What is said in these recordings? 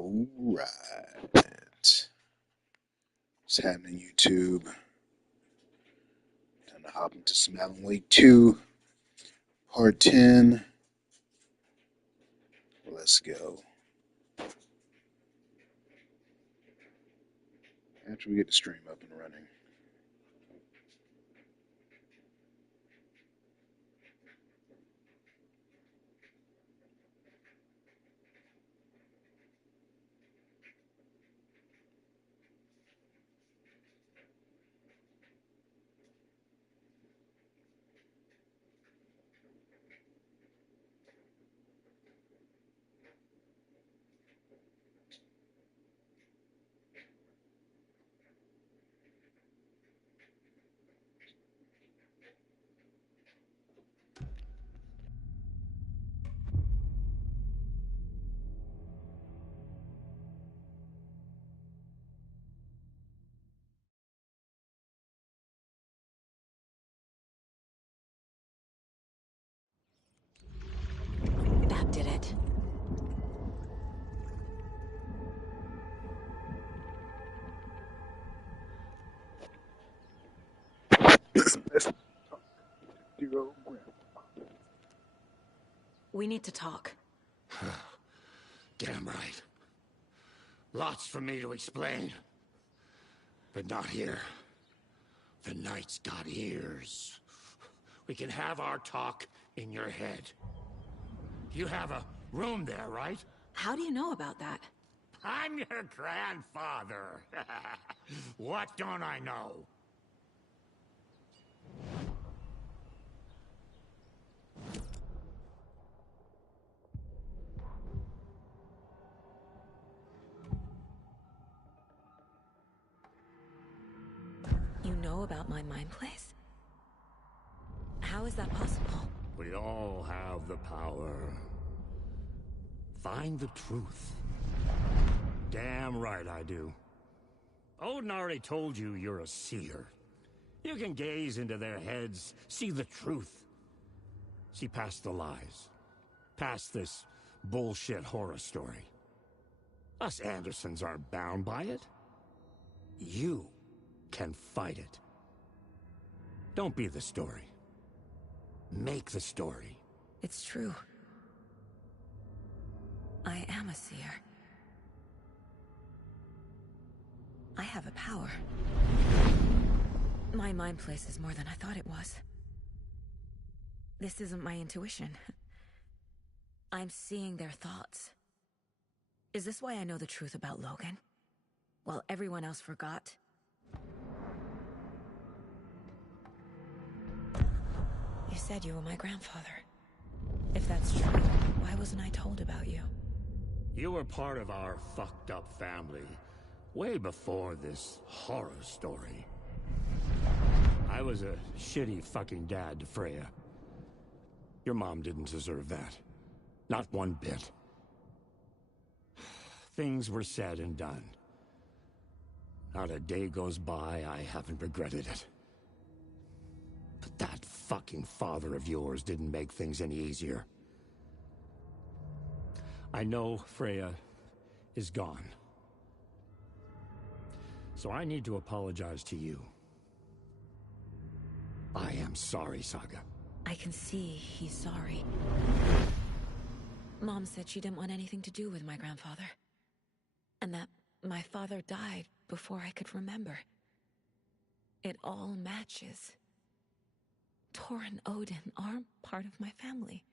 All right. What's happening, YouTube? Time to hop into some Alan Wake 2, Part 10. Let's go. After we get the stream up and running. That did it. Let's talk to your grandpa. We need to talk. Damn right. Lots for me to explain. But not here. The night's got ears. We can have our talk in your head. You have a room there, right? How do you know about that? I'm your grandfather. What don't I know? You know about my mind place? How is that possible? We all have the power. Find the truth. Damn right I do. Odin already told you you're a seer. You can gaze into their heads, see the truth. See past the lies. Past this bullshit horror story. Us Andersons aren't bound by it. You can fight it. Don't be the story. Make the story. It's true. I am a seer. I have a power. My mind place is more than I thought it was. This isn't my intuition. I'm seeing their thoughts. Is this why I know the truth about Logan? While everyone else forgot? You said you were my grandfather. If that's true, why wasn't I told about you? You were part of our fucked up family, way before this horror story. I was a shitty fucking dad to Freya. Your mom didn't deserve that. Not one bit. Things were said and done. Not a day goes by I haven't regretted it. But that fucking father of yours didn't make things any easier. I know Freya is gone. So I need to apologize to you. I am sorry, Saga. I can see he's sorry. Mom said she didn't want anything to do with my grandfather. And that my father died before I could remember. It all matches. Tor and Odin are part of my family.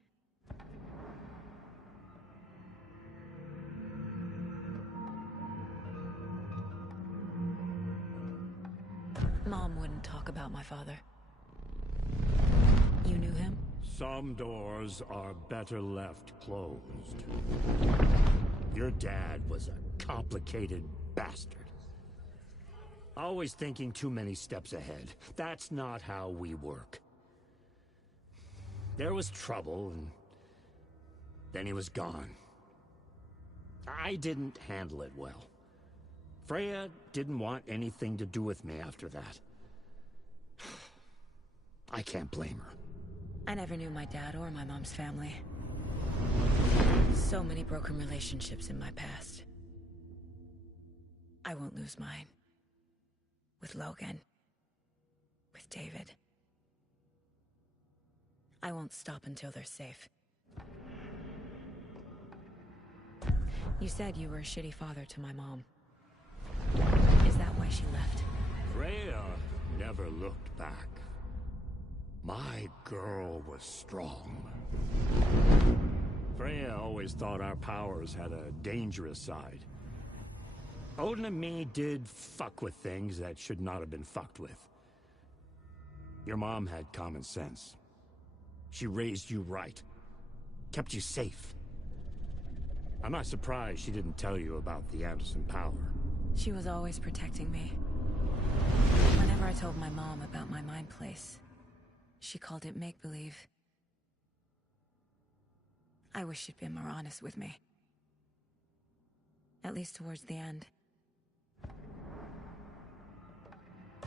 Mom wouldn't talk about my father. You knew him? Some doors are better left closed. Your dad was a complicated bastard. Always thinking too many steps ahead. That's not how we work. There was trouble, and then he was gone. I didn't handle it well. Freya didn't want anything to do with me after that. I can't blame her. I never knew my dad or my mom's family. So many broken relationships in my past. I won't lose mine. With Logan. With David. I won't stop until they're safe. You said you were a shitty father to my mom. Is that why she left? Freya never looked back. My girl was strong. Freya always thought our powers had a dangerous side. Odin and me did fuck with things that should not have been fucked with. Your mom had common sense. She raised you right. Kept you safe. I'm not surprised she didn't tell you about the Anderson power. She was always protecting me. Whenever I told my mom about my mind place, she called it make-believe. I wish she'd been more honest with me. At least towards the end.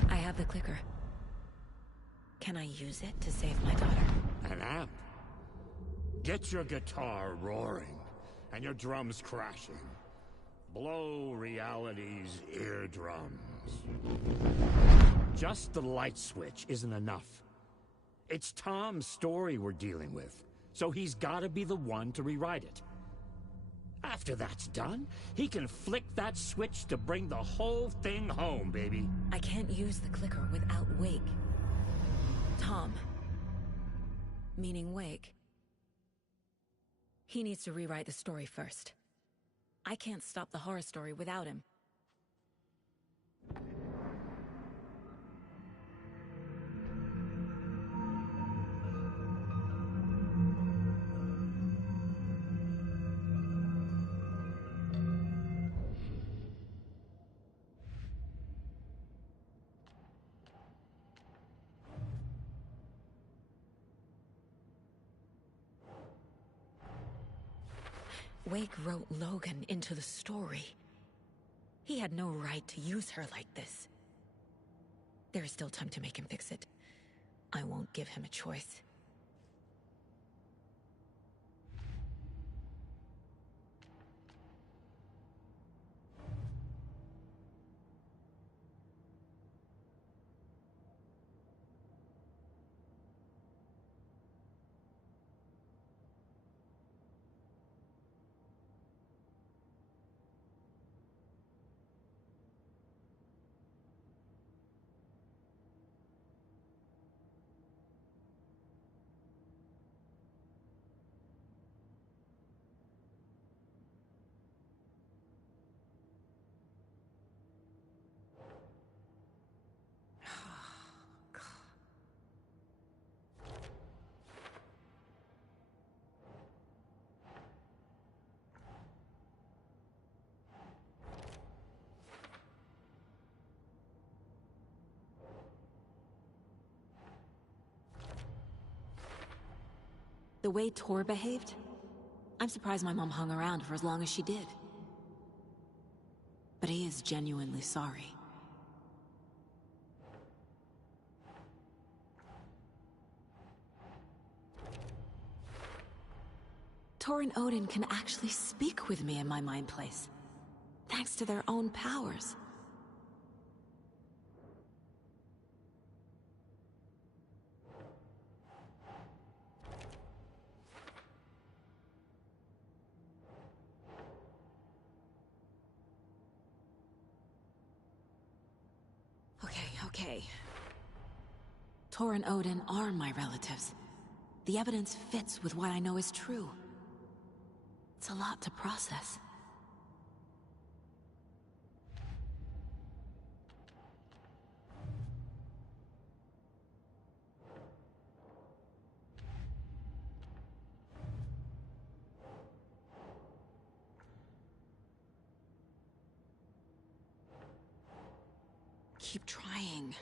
I have the clicker. Can I use it to save my daughter? An amp? Get your guitar roaring, and your drums crashing. Blow reality's eardrums. Just the light switch isn't enough. It's Tom's story we're dealing with, so he's gotta be the one to rewrite it. After that's done, he can flick that switch to bring the whole thing home, baby. I can't use the clicker without Wake. Tom. Meaning Wake. He needs to rewrite the story first. I can't stop the horror story without him. Wake wrote Logan into the story. He had no right to use her like this. There is still time to make him fix it. I won't give him a choice. The way Tor behaved? I'm surprised my mom hung around for as long as she did. But he is genuinely sorry. Tor and Odin can actually speak with me in my mind place, thanks to their own powers. Okay. Tor and Odin are my relatives. The evidence fits with what I know is true. It's a lot to process. Keep trying.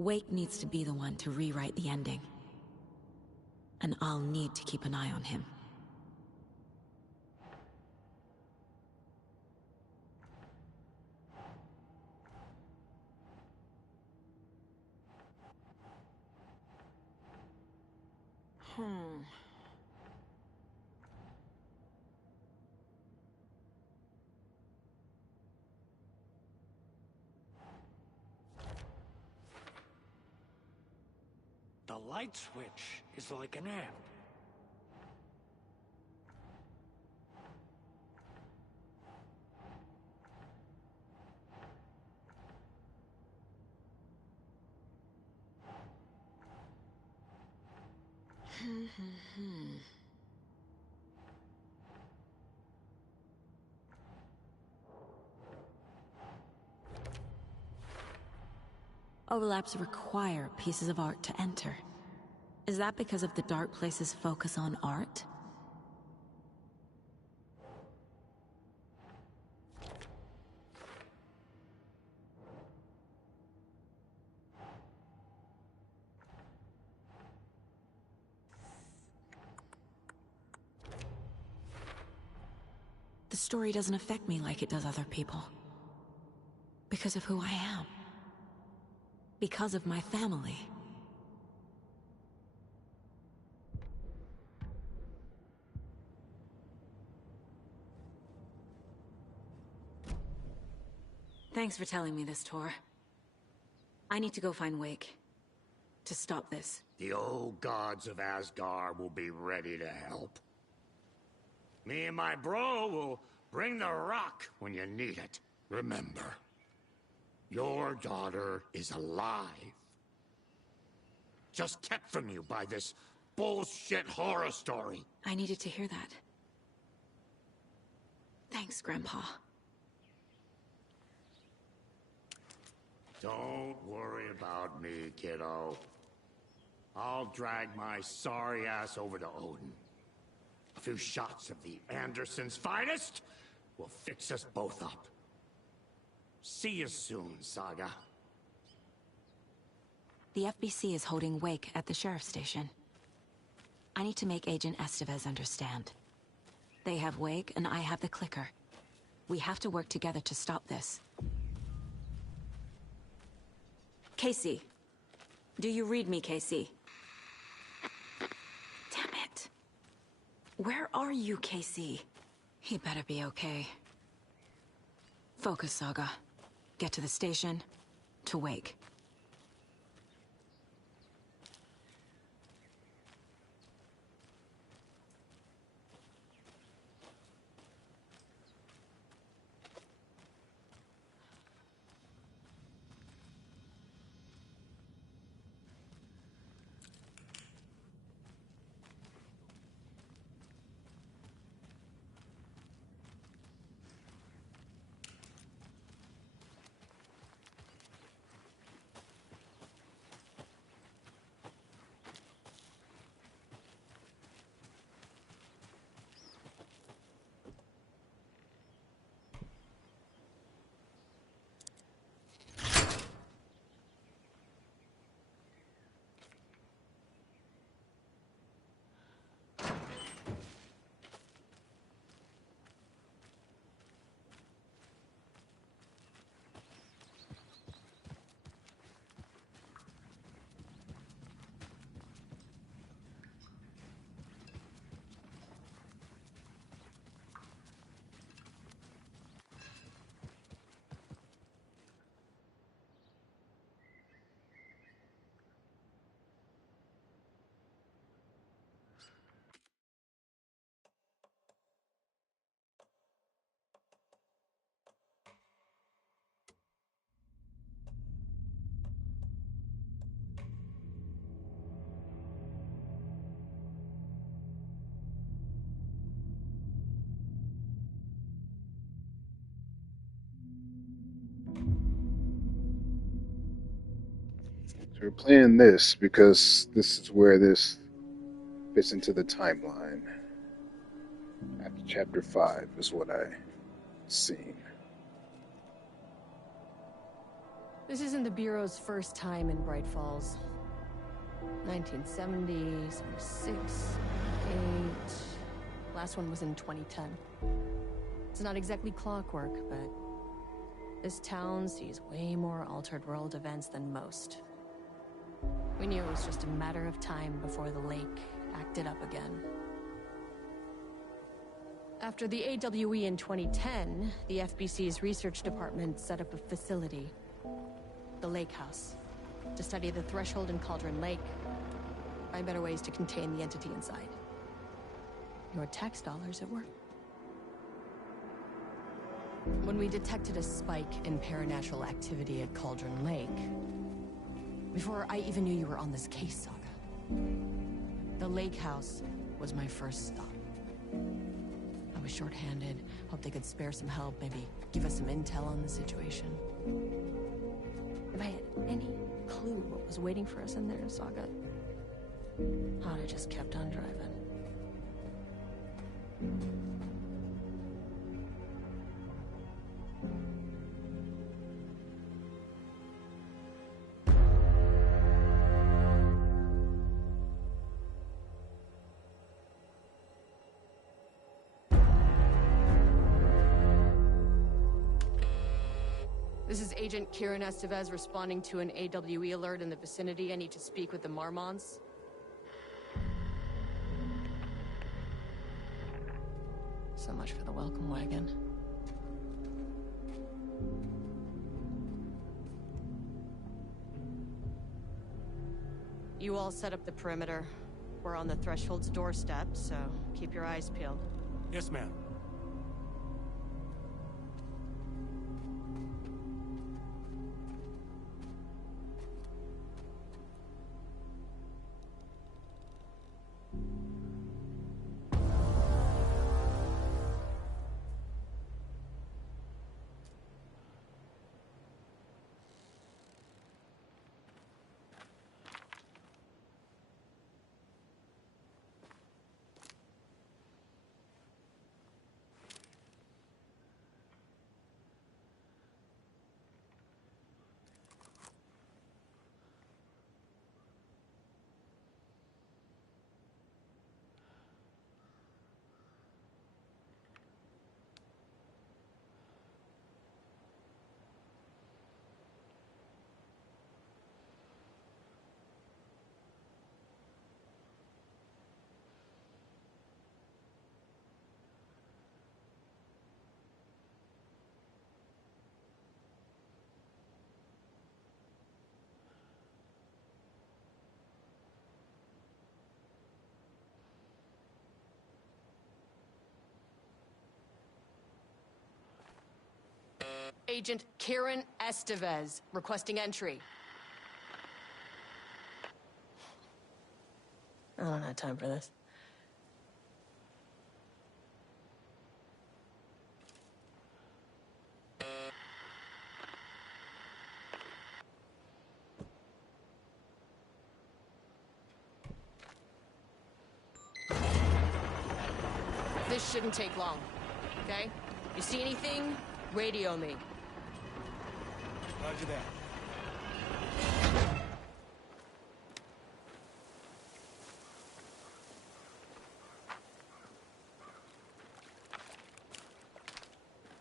Wake needs to be the one to rewrite the ending. And I'll need to keep an eye on him. The light switch is like an amp. Overlaps require pieces of art to enter. Is that because of the Dark Place's focus on art? The story doesn't affect me like it does other people. Because of who I am. Because of my family. Thanks for telling me this, Tor. I need to go find Wake. To stop this. The old gods of Asgard will be ready to help. Me and my bro will bring the rock when you need it. Remember, your daughter is alive. Just kept from you by this bullshit horror story. I needed to hear that. Thanks, Grandpa. Don't worry about me, kiddo. I'll drag my sorry ass over to Odin. A few shots of the Andersons' finest will fix us both up. See you soon, Saga. The FBC is holding Wake at the sheriff's station. I need to make Agent Estevez understand. They have Wake and I have the clicker. We have to work together to stop this. Casey. Do you read me, Casey? Damn it. Where are you, Casey? He better be okay. Focus, Saga. Get to the station, to Wake. So we're playing this because this is where this fits into the timeline. After chapter 5 is what I seen. This isn't the Bureau's first time in Bright Falls. 1970, 76, 8... Last one was in 2010. It's not exactly clockwork, but this town sees way more altered world events than most. We knew it was just a matter of time before the lake acted up again. After the AWE in 2010, the FBC's research department set up a facility, the Lake House, to study the threshold in Cauldron Lake, find better ways to contain the entity inside. Your tax dollars at work. When we detected a spike in paranatural activity at Cauldron Lake, before I even knew you were on this case, Saga, the Lake House was my first stop. I was short-handed, hoped they could spare some help, maybe give us some intel on the situation. If I had any clue what was waiting for us in there, Saga, I'd have just kept on driving. This is Agent Kieran Estevez responding to an AWE alert in the vicinity. I need to speak with the Marmons. So much for the welcome wagon. You all set up the perimeter. We're on the Threshold's doorstep, so keep your eyes peeled. Yes, ma'am. Agent Kieran Estevez, requesting entry. I don't have time for this. This shouldn't take long, okay? You see anything, radio me. Roger that.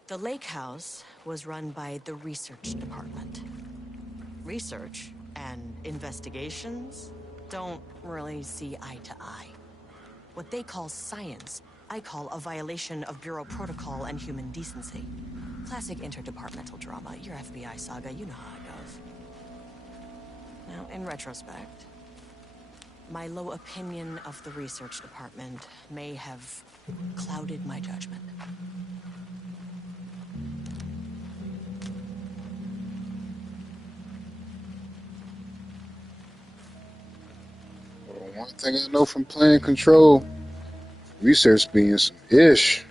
The Lake House was run by the research department. Research and investigations don't really see eye to eye. What they call science, I call a violation of Bureau protocol and human decency. Classic interdepartmental drama. Your FBI saga, you know how it goes. Now, in retrospect, my low opinion of the research department may have clouded my judgment. Well, one thing I know from playing Control, research being some ish.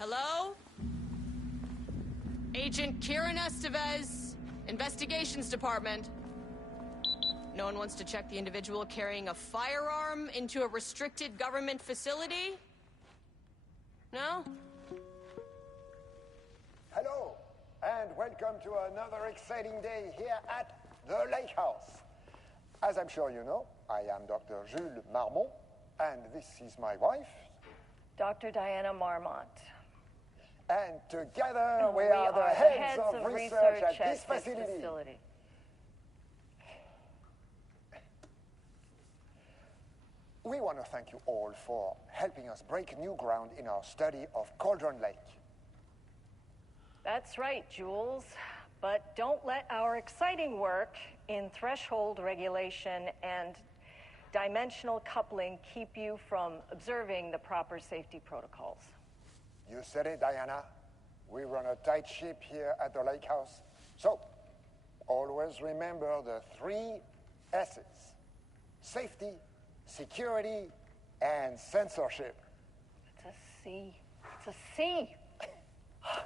Hello? Agent Kieran Estevez, Investigations Department. No one wants to check the individual carrying a firearm into a restricted government facility? No? Hello, and welcome to another exciting day here at the Lake House. As I'm sure you know, I am Dr. Jules Marmont, and this is my wife. Dr. Diana Marmont. And together we are the heads of research at this facility. We want to thank you all for helping us break new ground in our study of Cauldron Lake. That's right, Jules. But don't let our exciting work in threshold regulation and dimensional coupling keep you from observing the proper safety protocols. You said it, Diana. We run a tight ship here at the Lake House. So, always remember the 3 S's. Safety, security, and censorship. It's a C. It's a C.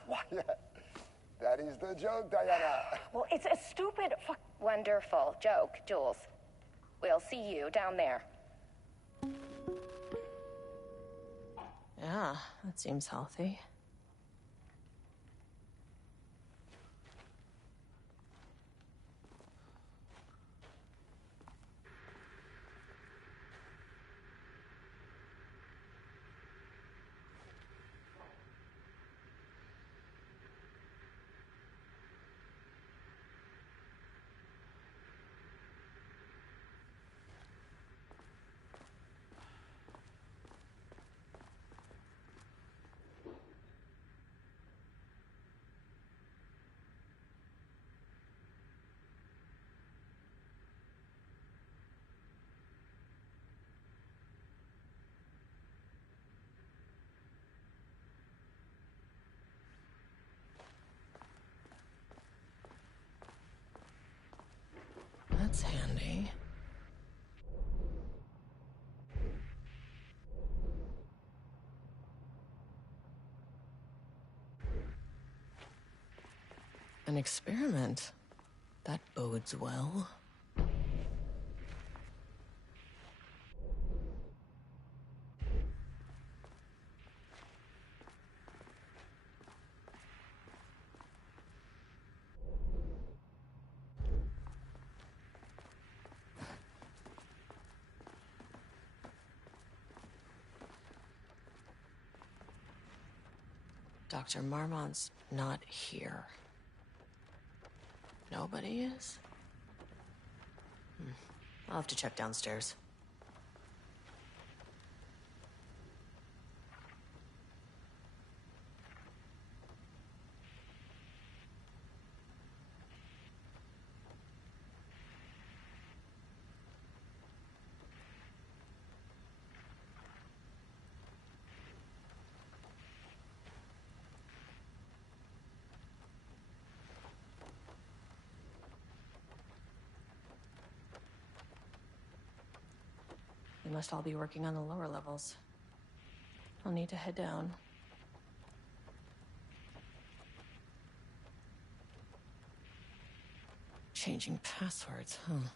Why, that is the joke, Diana. Well, it's a stupid Wonderful joke, Jules. We'll see you down there. Yeah, that seems healthy. That's handy. An experiment. That bodes well. Dr. Marmont's not here. Nobody is? I'll have to check downstairs. They must all be working on the lower levels. I'll need to head down. Changing passwords, huh?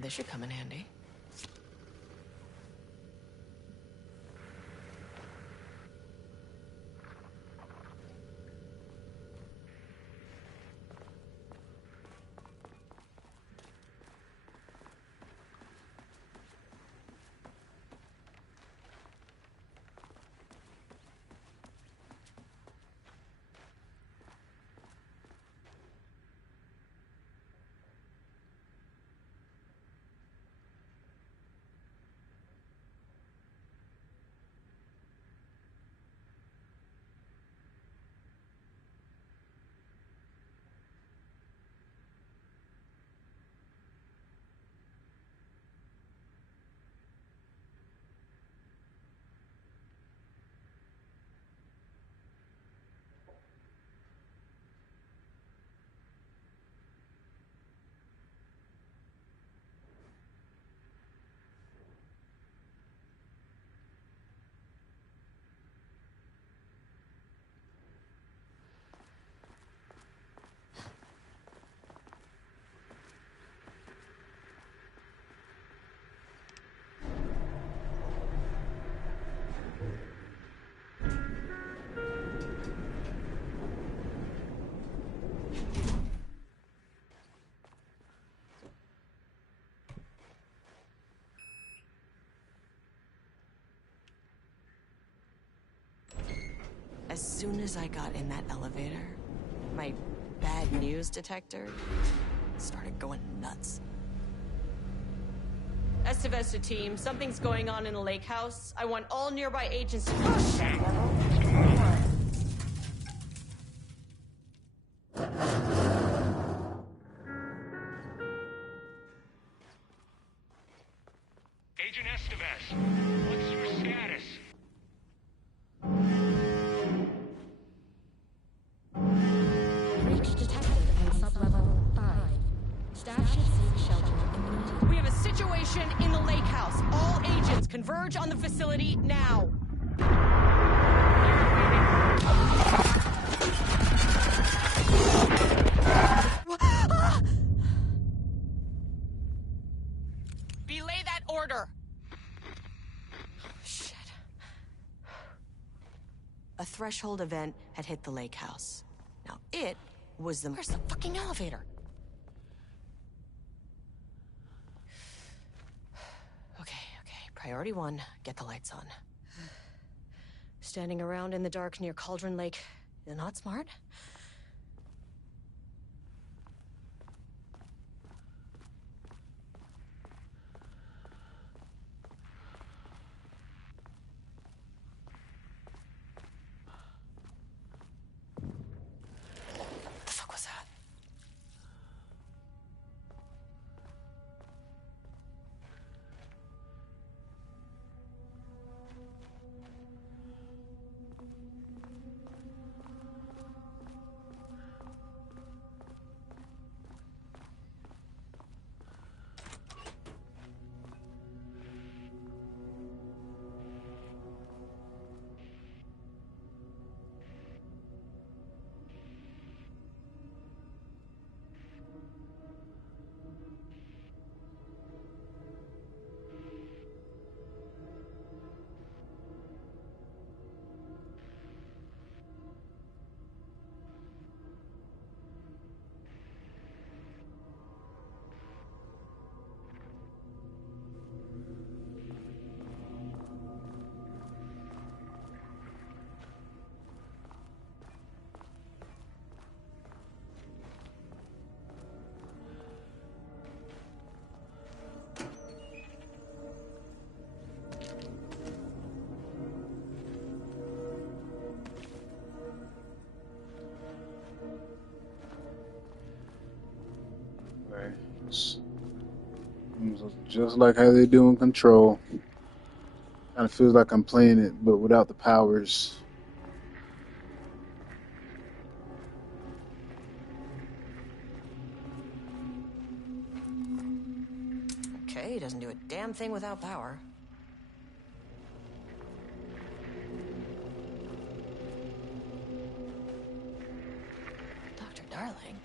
This should come in handy. As soon as I got in that elevator, my bad news detector started going nuts. Estevesta team, something's going on in the lake house. I want all nearby agents to... Agent Estevez, what's your status? Breach detected in sublevel 5. Staff should seek shelter immediately. We have a situation in the lake house. All agents converge on the facility now. Belay that order. Shit. A threshold event had hit the lake house. Now it was the... Where's the fucking elevator? Okay. Priority 1, get the lights on. Standing around in the dark near Cauldron Lake is not smart. What the fuck was that? Just like how they do in Control. Kind of feels like I'm playing it, but without the powers. Okay, doesn't do a damn thing without power. Dr. Darling.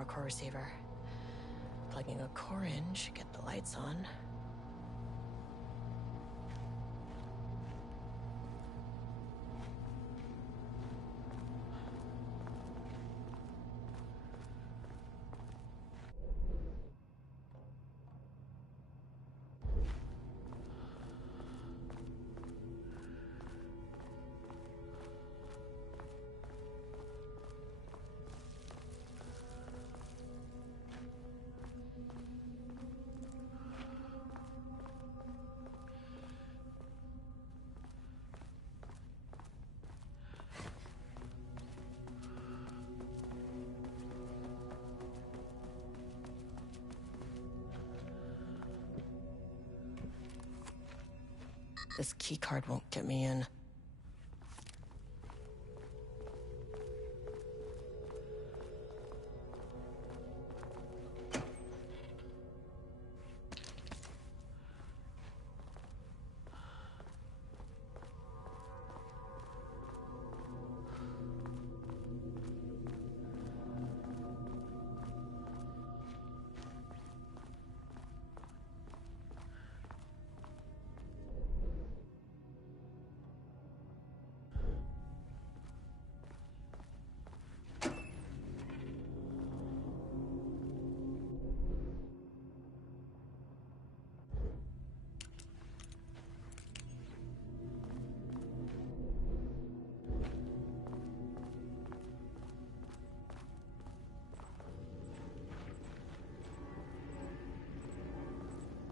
power core receiver. Plugging a core in should get the lights on. This keycard won't get me in.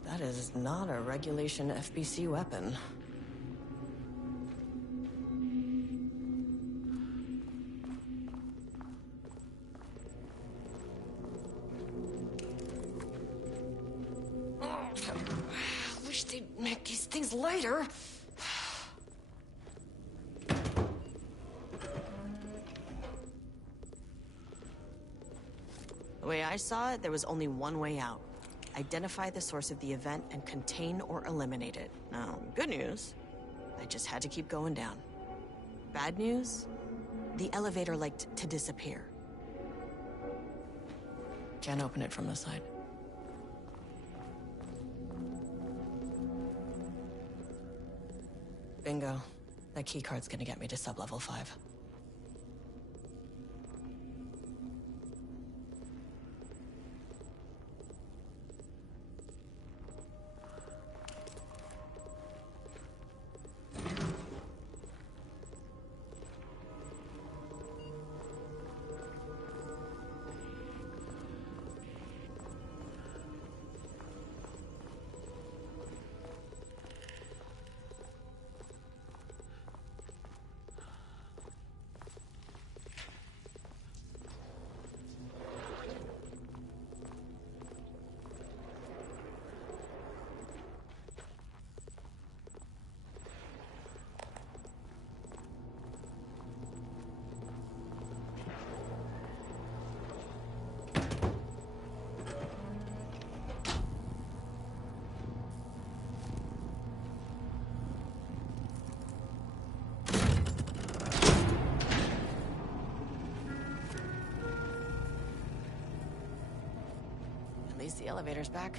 That is not a regulation FBC weapon. I wish they'd make these things lighter. The way I saw it, there was only one way out. Identify the source of the event and contain or eliminate it. Now, good news, I just had to keep going down. Bad news, the elevator liked to disappear. Can't open it from the side. Bingo. That keycard's gonna get me to sub-level 5. At least the elevator's back.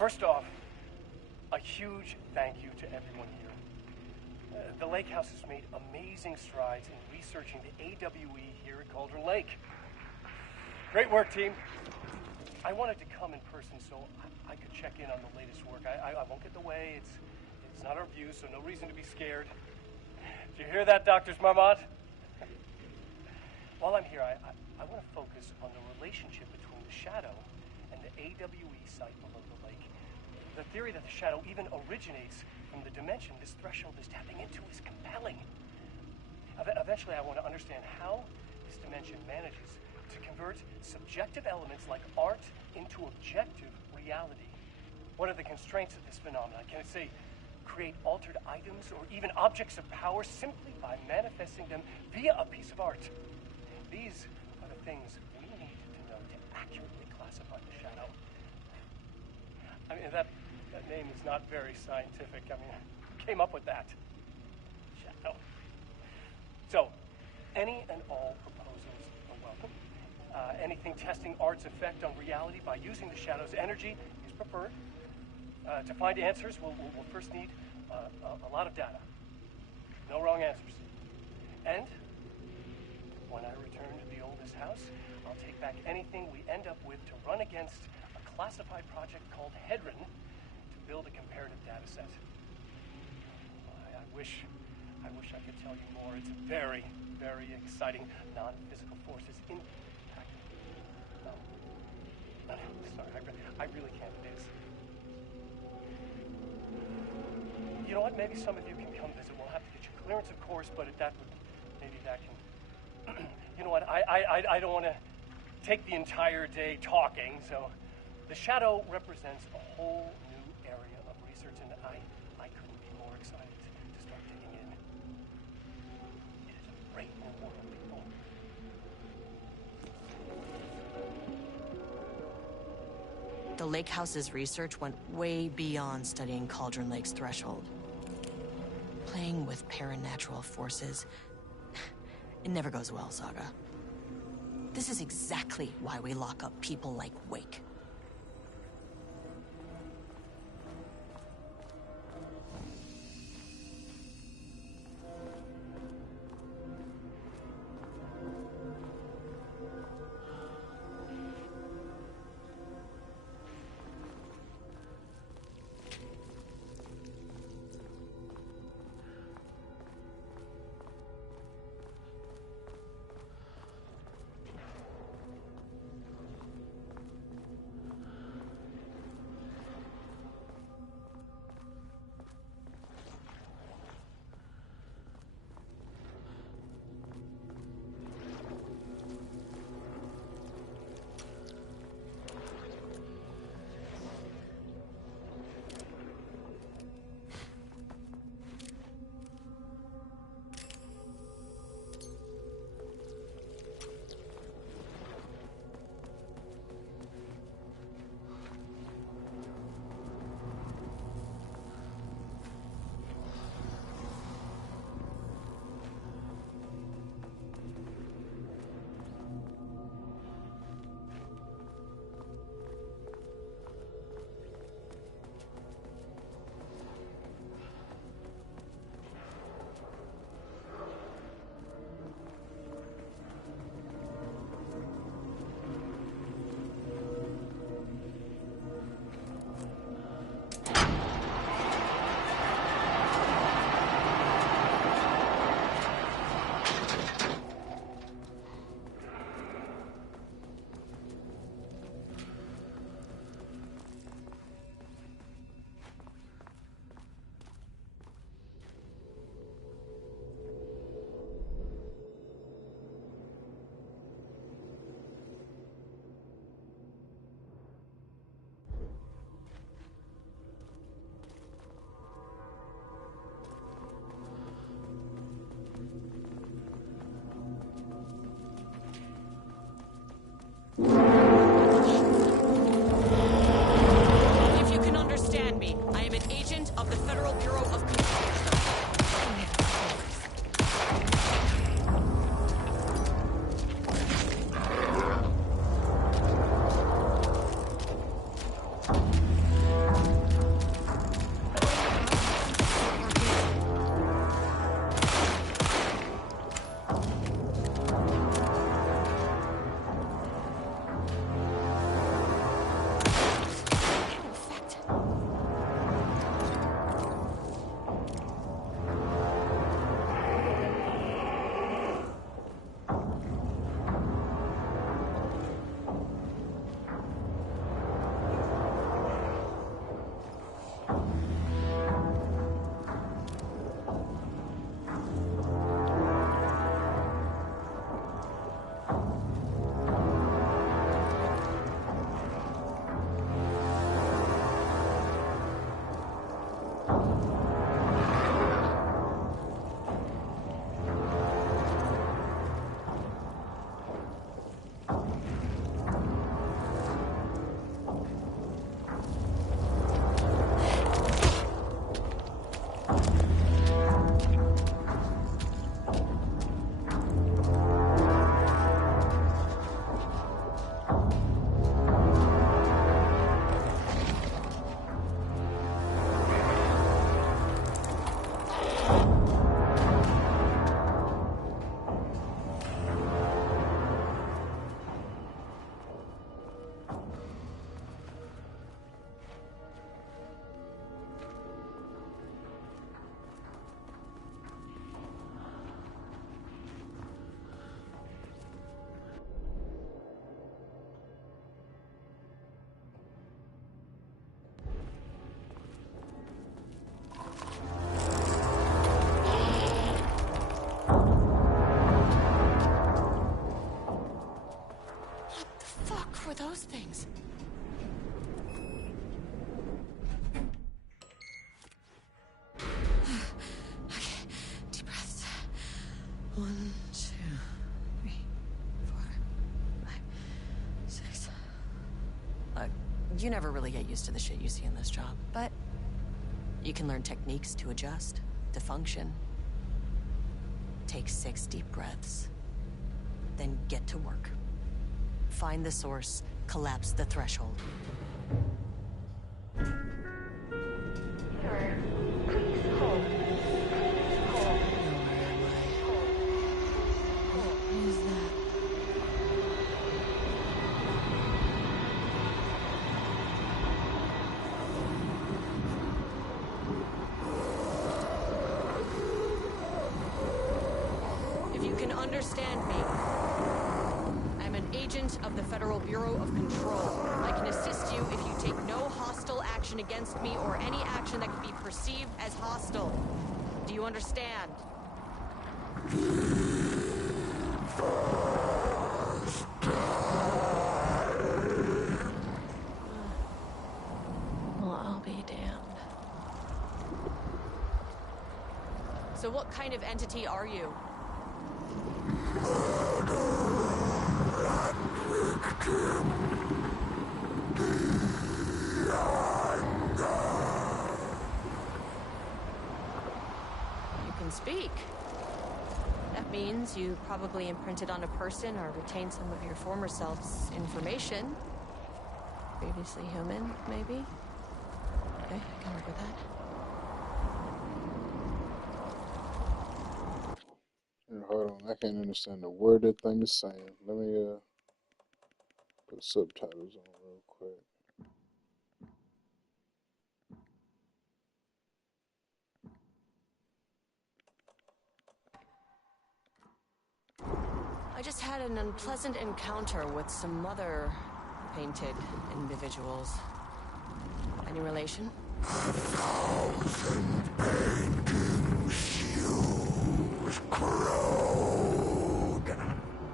First off, a huge thank you to everyone here. The Lake House has made amazing strides in researching the AWE here at Cauldron Lake. Great work, team. I wanted to come in person so I could check in on the latest work. I won't get in the way. It's not our view, so no reason to be scared. Did you hear that, Dr. Marmot? While I'm here, I want to focus on the relationship between the shadow and the AWE site below the lake. The theory that the shadow even originates from the dimension this threshold is tapping into is compelling. Eventually, I want to understand how this dimension manages to convert subjective elements like art into objective reality. What are the constraints of this phenomenon? Can it, say, create altered items or even objects of power simply by manifesting them via a piece of art? These are the things we need to know to accurately classify the shadow. I mean, that name is not very scientific. I mean, who came up with that? Shadow. So, any and all proposals are welcome. Anything testing art's effect on reality by using the shadow's energy is preferred. To find answers, we'll first need a lot of data. No wrong answers. And when I return to the oldest house, I'll take back anything we end up with to run against a classified project called Hedron to build a comparative data set. I wish I could tell you more. It's very, very exciting. Non-physical forces impact. Sorry, I really can't. It is. You know what? Maybe some of you can come visit. We'll have to get you clearance, of course, but maybe that can. You know what? I don't want to take the entire day talking. So, the shadow represents a whole new area of research, and I couldn't be more excited to start digging in. It is a great new world, people. The Lake House's research went way beyond studying Cauldron Lake's threshold. Playing with paranatural forces, it never goes well, Saga. This is exactly why we lock up people like Wake. were those things? Okay, deep breaths. 1, 2, 3, 4, 5, 6. Look, you never really get used to the shit you see in this job, but you can learn techniques to adjust, to function. Take 6 deep breaths, then get to work. Find the source, collapse the threshold. Sir, please hold. Please hold. What is that? If you can understand me, I'm an agent of the Federal Bureau of Control. I can assist you if you take no hostile action against me or any action that could be perceived as hostile. Do you understand? Well, I'll be damned. So what kind of entity are you? You can speak. That means you probably imprinted on a person or retained some of your former self's information. Previously human, maybe? Okay, I can work with that. Hold on, I can't understand the word that thing is saying. Let me put subtitles on real quick. I just had an unpleasant encounter with some other painted individuals. Any relation? 1,000 painting shoes crowed.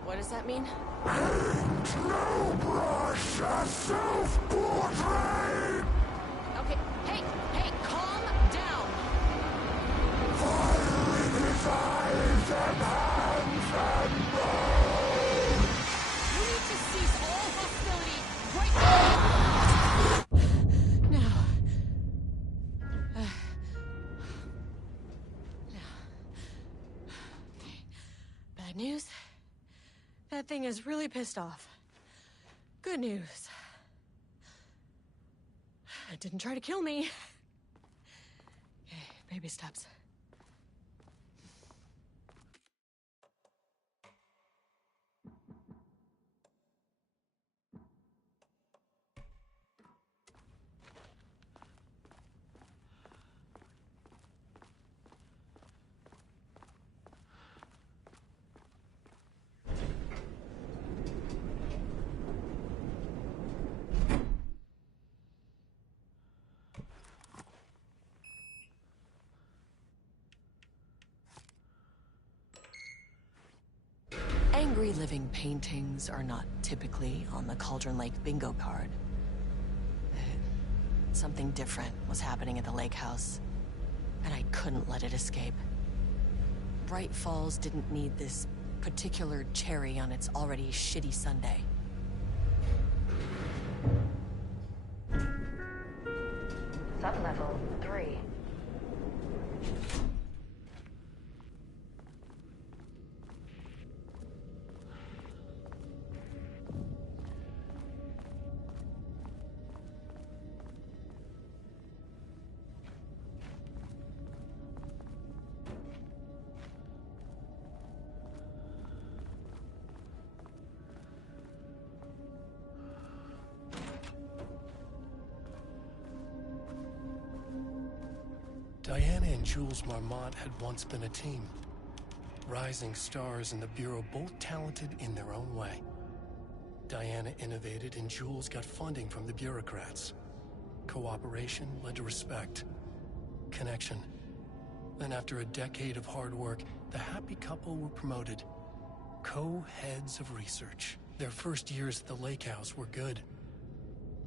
What does that mean? Paint no brush, a self-portrait. Okay, hey, calm down. Fire in his eyes and hands and bones. You need to cease all hostility right now. Now. Bad news. That thing is really pissed off. Good news. It didn't try to kill me. Okay, baby steps. Angry living paintings are not typically on the Cauldron Lake bingo card. Something different was happening at the lake house, and I couldn't let it escape. Bright Falls didn't need this particular cherry on its already shitty sundae. Sublevel 3. Diana and Jules Marmont had once been a team. Rising stars in the Bureau, both talented in their own way. Diana innovated and Jules got funding from the bureaucrats. Cooperation led to respect. Connection. Then after a decade of hard work, the happy couple were promoted. Co-heads of research. Their first years at the lake house were good.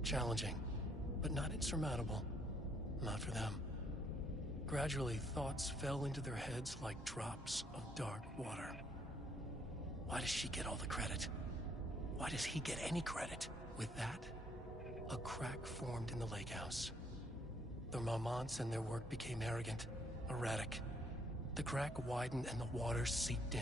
Challenging, but not insurmountable. Not for them. Gradually, thoughts fell into their heads like drops of dark water. Why does she get all the credit? Why does he get any credit? With that, a crack formed in the lake house. The Marmonts and their work became arrogant, erratic. The crack widened and the water seeped in.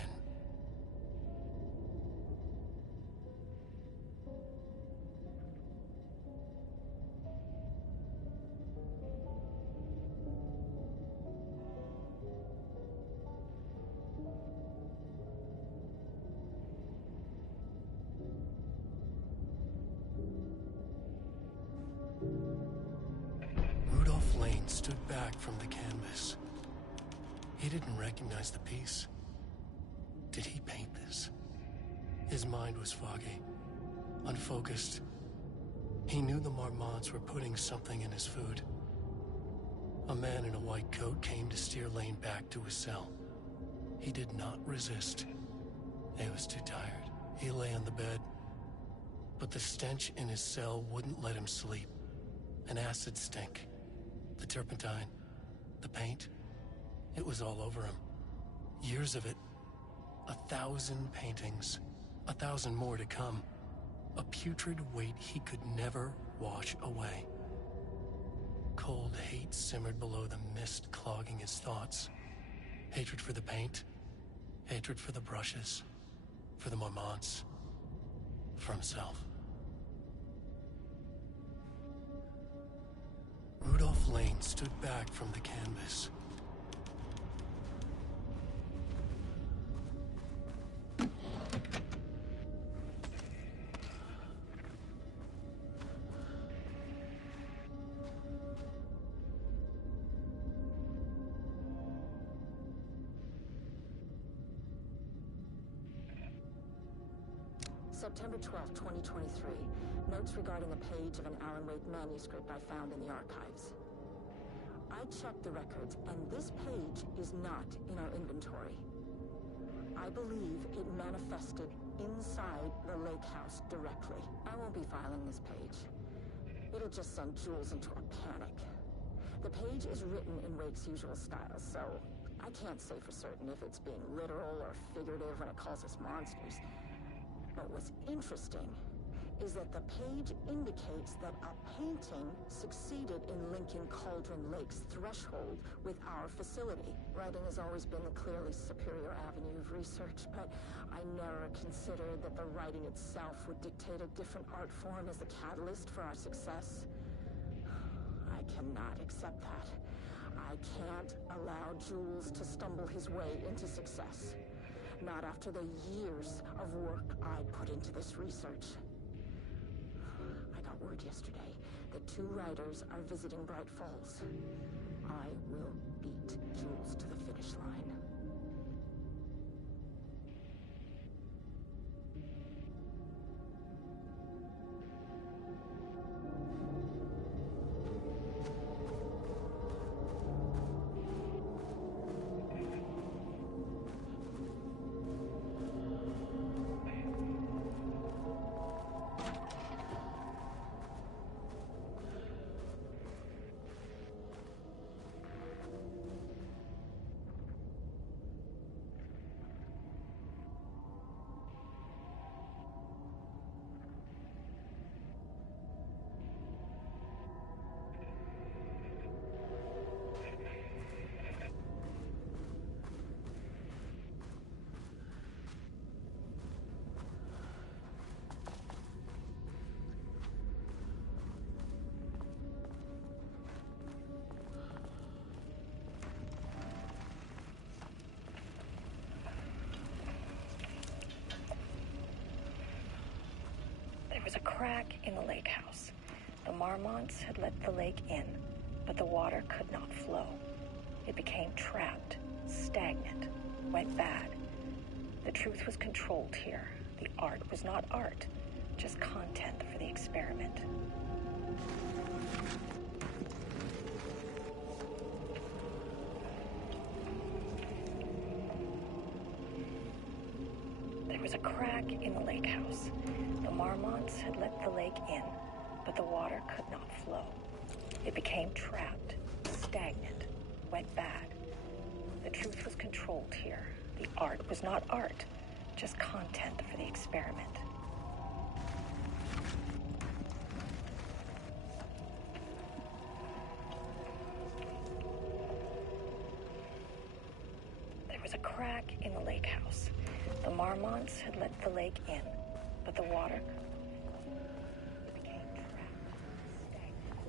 Stood back from the canvas. He didn't recognize the piece. Did he paint this? His mind was foggy, unfocused. He knew the Marmonts were putting something in his food. A man in a white coat came to steer Lane back to his cell. He did not resist. He was too tired. He lay on the bed, but the stench in his cell wouldn't let him sleep. An acid stink. The turpentine, the paint, it was all over him. Years of it. 1,000 paintings. 1,000 more to come. A putrid weight he could never wash away. Cold hate simmered below the mist clogging his thoughts. Hatred for the paint. Hatred for the brushes. For the Marmonts. For himself. Rudolph Lane stood back from the canvas. September 12, 2023. Notes regarding a page of an Alan Wake manuscript I found in the archives. I checked the records, and this page is not in our inventory. I believe it manifested inside the lake house directly. I won't be filing this page. It'll just send Jules into a panic. The page is written in Wake's usual style, so I can't say for certain if it's being literal or figurative when it calls us monsters. But what's interesting is that the page indicates that a painting succeeded in linking Cauldron Lake's threshold with our facility. Writing has always been the clearly superior avenue of research, but I never considered that the writing itself would dictate a different art form as the catalyst for our success. I cannot accept that. I can't allow Jules to stumble his way into success. Not after the years of work I put into this research. I got word yesterday that 2 writers are visiting Bright Falls. I will beat Jules to the finish line. There was a crack in the lake house. The Marmonts had let the lake in, but the water could not flow. It became trapped, stagnant, went bad. The truth was controlled here. The art was not art, just content for the experiment. There was a crack in the lake house. The Marmonts had let the lake in, but the water could not flow. It became trapped, stagnant, went bad. The truth was controlled here. The art was not art, just content for the experiment. There was a crack in the lake house. The Marmonts had let the lake in, but the water became trapped, stagnant.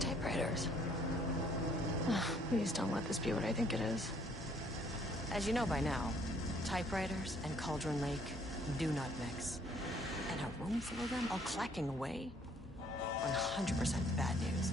Typewriters. Please don't let this be what I think it is. As you know by now, typewriters and Cauldron Lake do not mix. And a room full of them all clacking away? 100% bad news.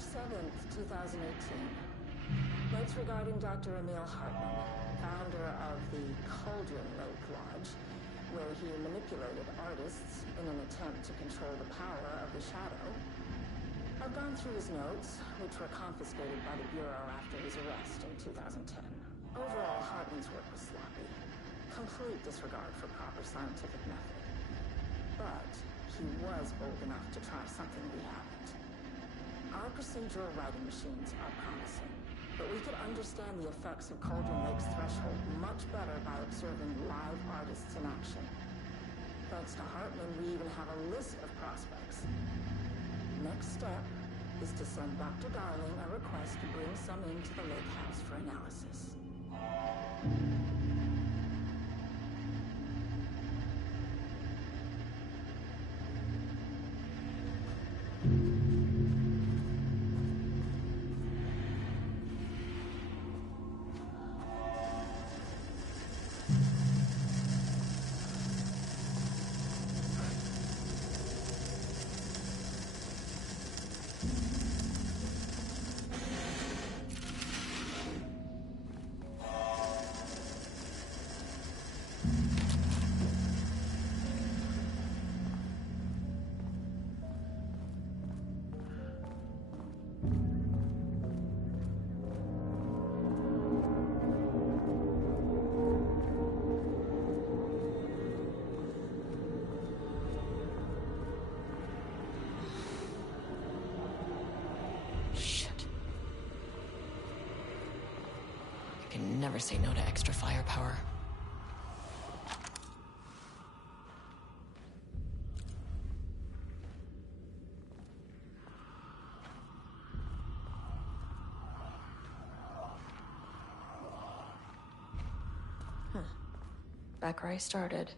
March 7th, 2018. Notes regarding Dr. Emil Hartman, founder of the Cauldron Lake Lodge, where he manipulated artists in an attempt to control the power of the Shadow. I've gone through his notes, which were confiscated by the Bureau after his arrest in 2010. Overall, Hartman's work was sloppy. Complete disregard for proper scientific method. but he was old enough to try something we haven't. Our procedural writing machines are promising, but we could understand the effects of Cauldron Lake's threshold much better by observing live artists in action. Thanks to Hartman, we even have a list of prospects. Next step is to send Dr. Darling a request to bring some into the lake house for analysis. Never say no to extra firepower. Back where I started.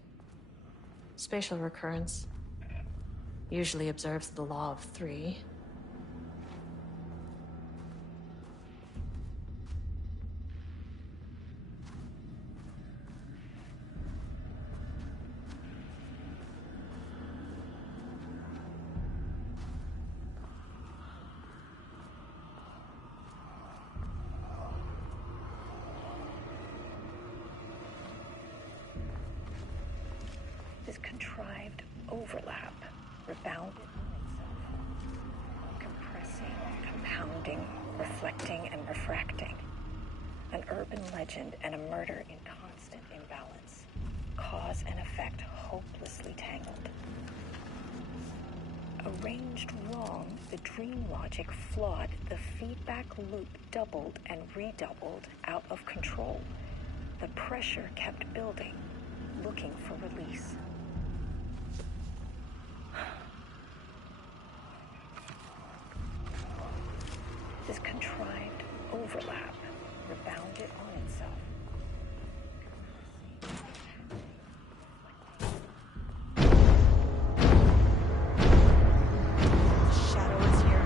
Spatial recurrence usually observes the law of 3. This contrived overlap rebounded on itself, compressing, compounding, reflecting, and refracting. An urban legend and a murder in constant imbalance. Cause and effect hopelessly tangled. Arranged wrong, the dream logic flawed, the feedback loop doubled and redoubled, out of control. The pressure kept building, looking for release. This contrived overlap rebounded on itself. Shadow is here.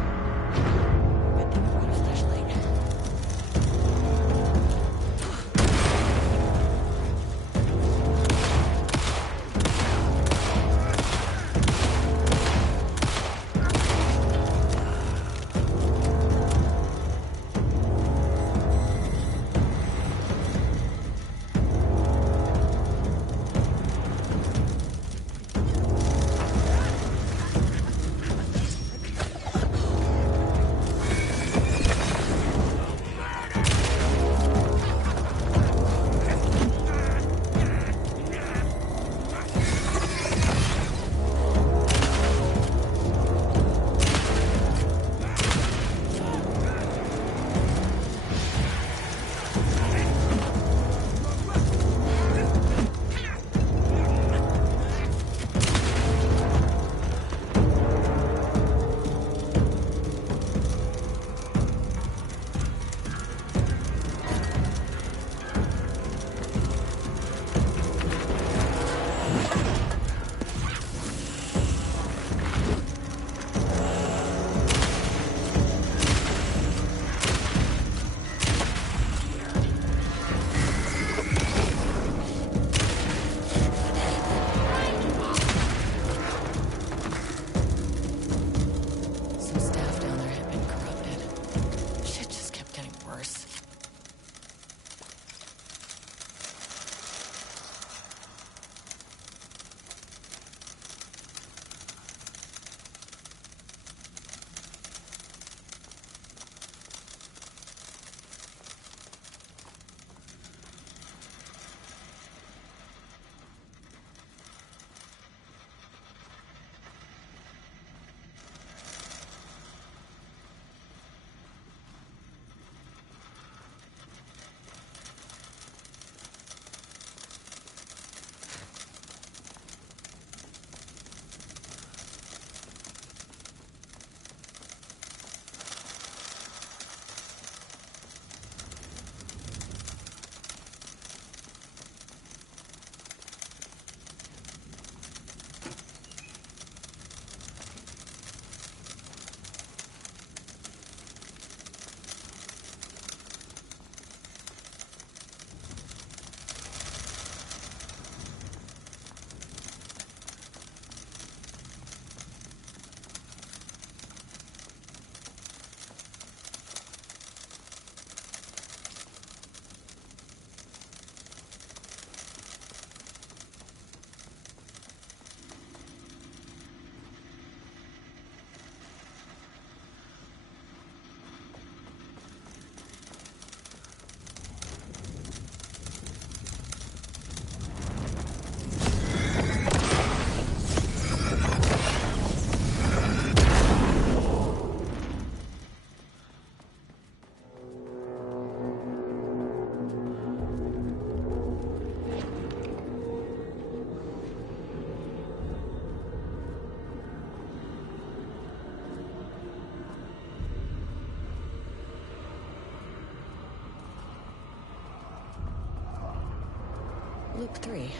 Loop 3.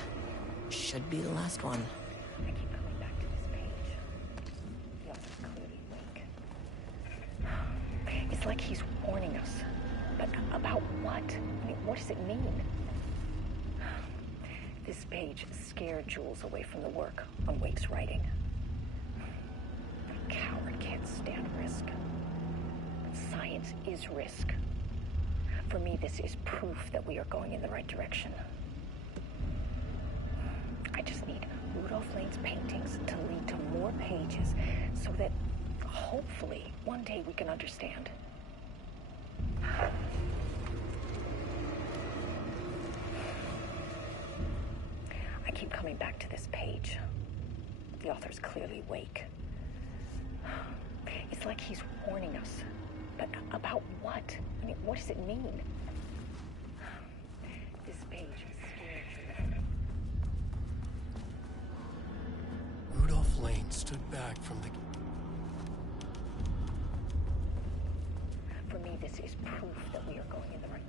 Should be the last one. I keep coming back to this page. The author's clearly awake. It's like he's warning us. But about what? I mean, what does it mean? This page scared Jules away from the work on Wake's writing. A coward can't stand risk. But science is risk. For me, this is proof that we are going in the right direction. I just need Rudolph Lane's paintings to lead to more pages so that hopefully one day we can understand. I keep coming back to this page. The author's clearly awake. It's like he's warning us. But about what? I mean, what does it mean? This page is scary. Rudolph Lane stood back from the... For me, this is proof that we are going in the right...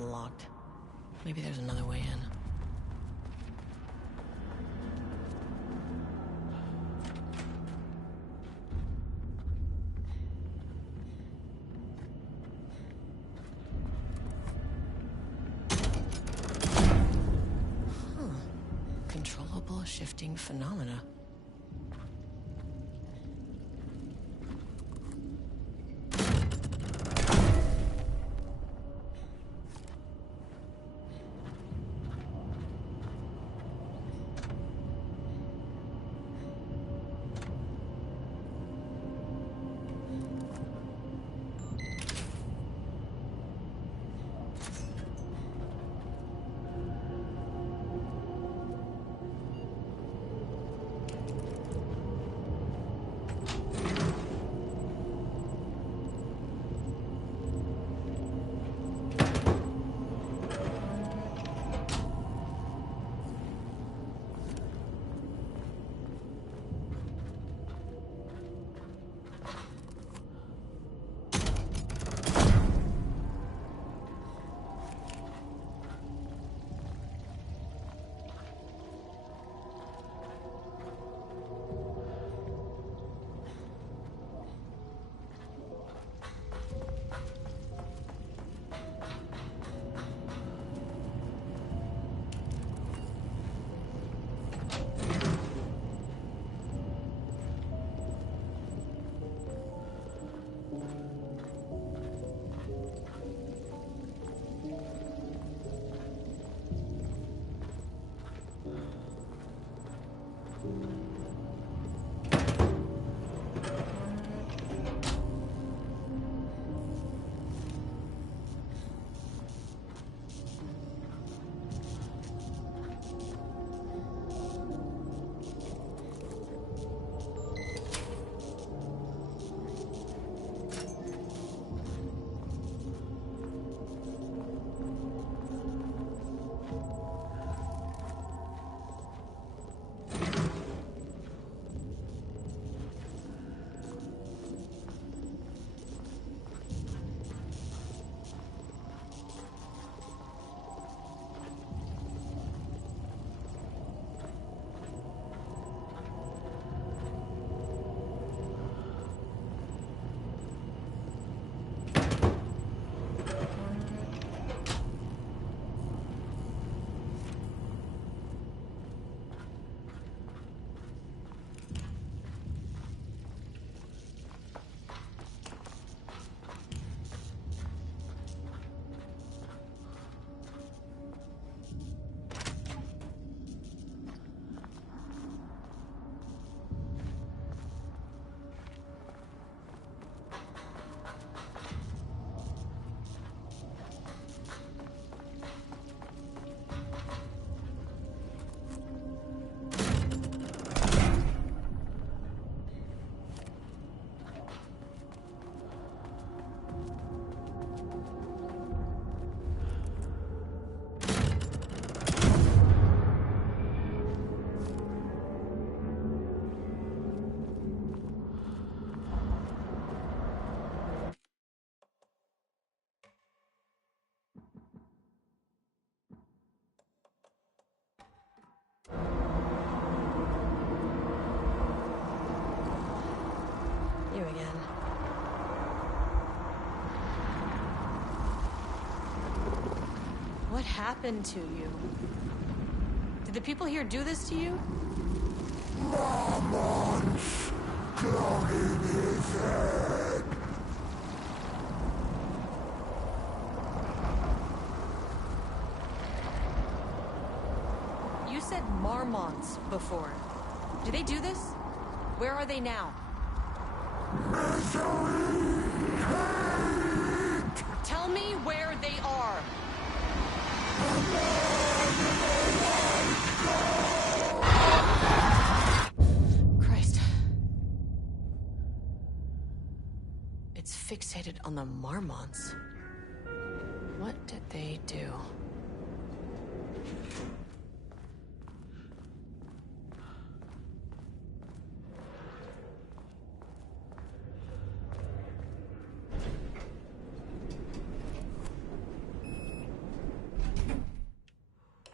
Locked. Maybe there's another way in. Controllable shifting phenomena. What happened to you? Did the people here do this to you? Mormons cloning his head. You said Marmonts before. Do they do this? Where are they now? Misery, hate. Tell me where they are. Christ. It's fixated on the Marmonts. What did they do?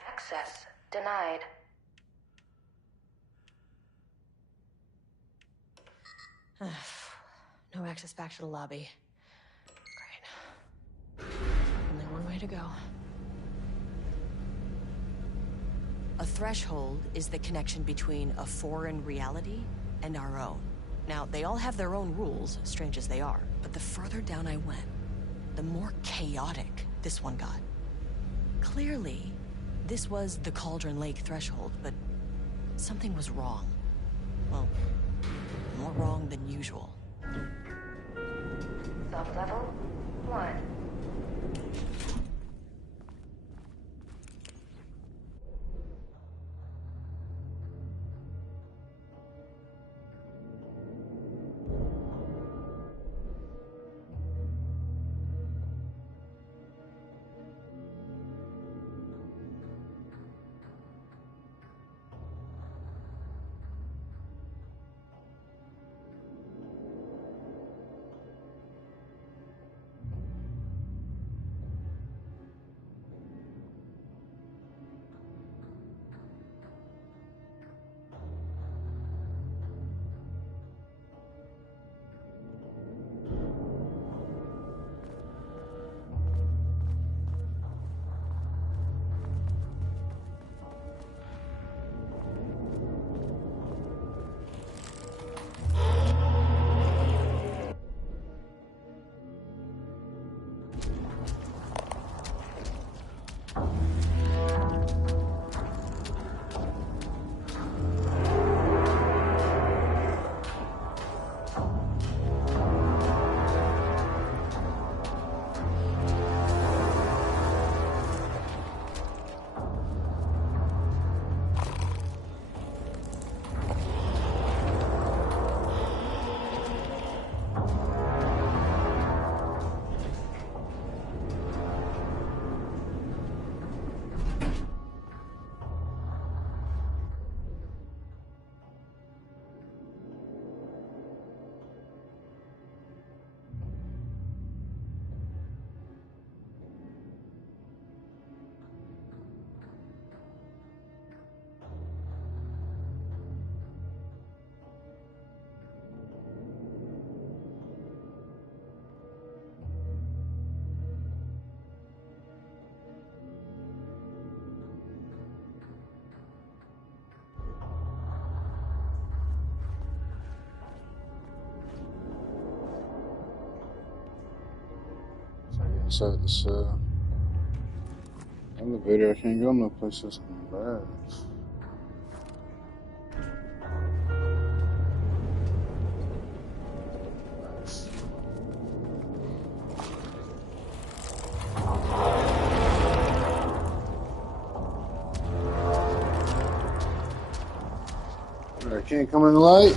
Access denied. No access back to the lobby. Great. Only one way to go. A threshold is the connection between a foreign reality and our own. Now, they all have their own rules, strange as they are, but the further down I went, the more chaotic this one got. Clearly, this was the Cauldron Lake threshold, but something was wrong. Well, more wrong than usual. Sub-level 1. Inside this elevator, I can't go no places. Bad. I can't come in the light.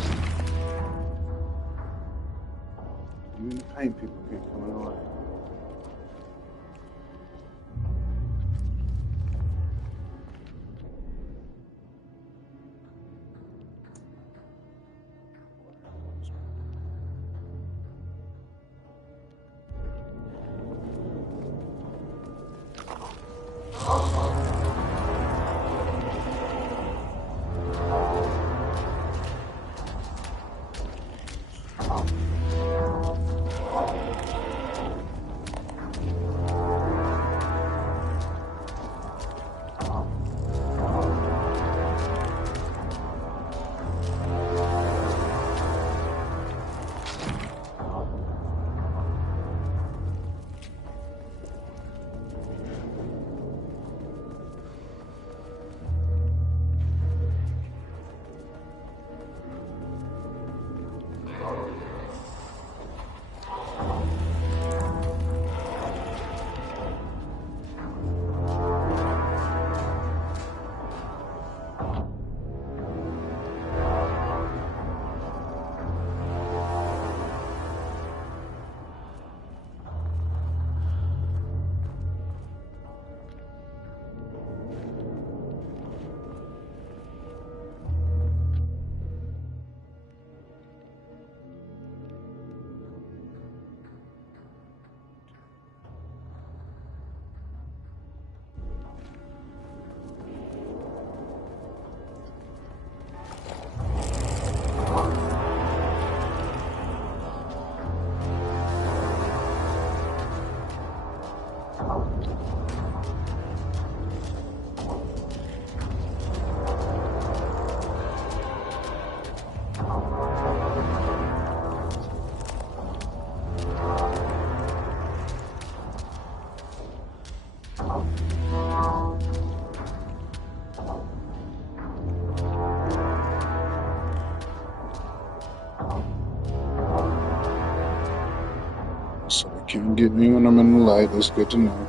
Even the paint people can't come in the light. So they can't get me when I'm in the light. That's good to know.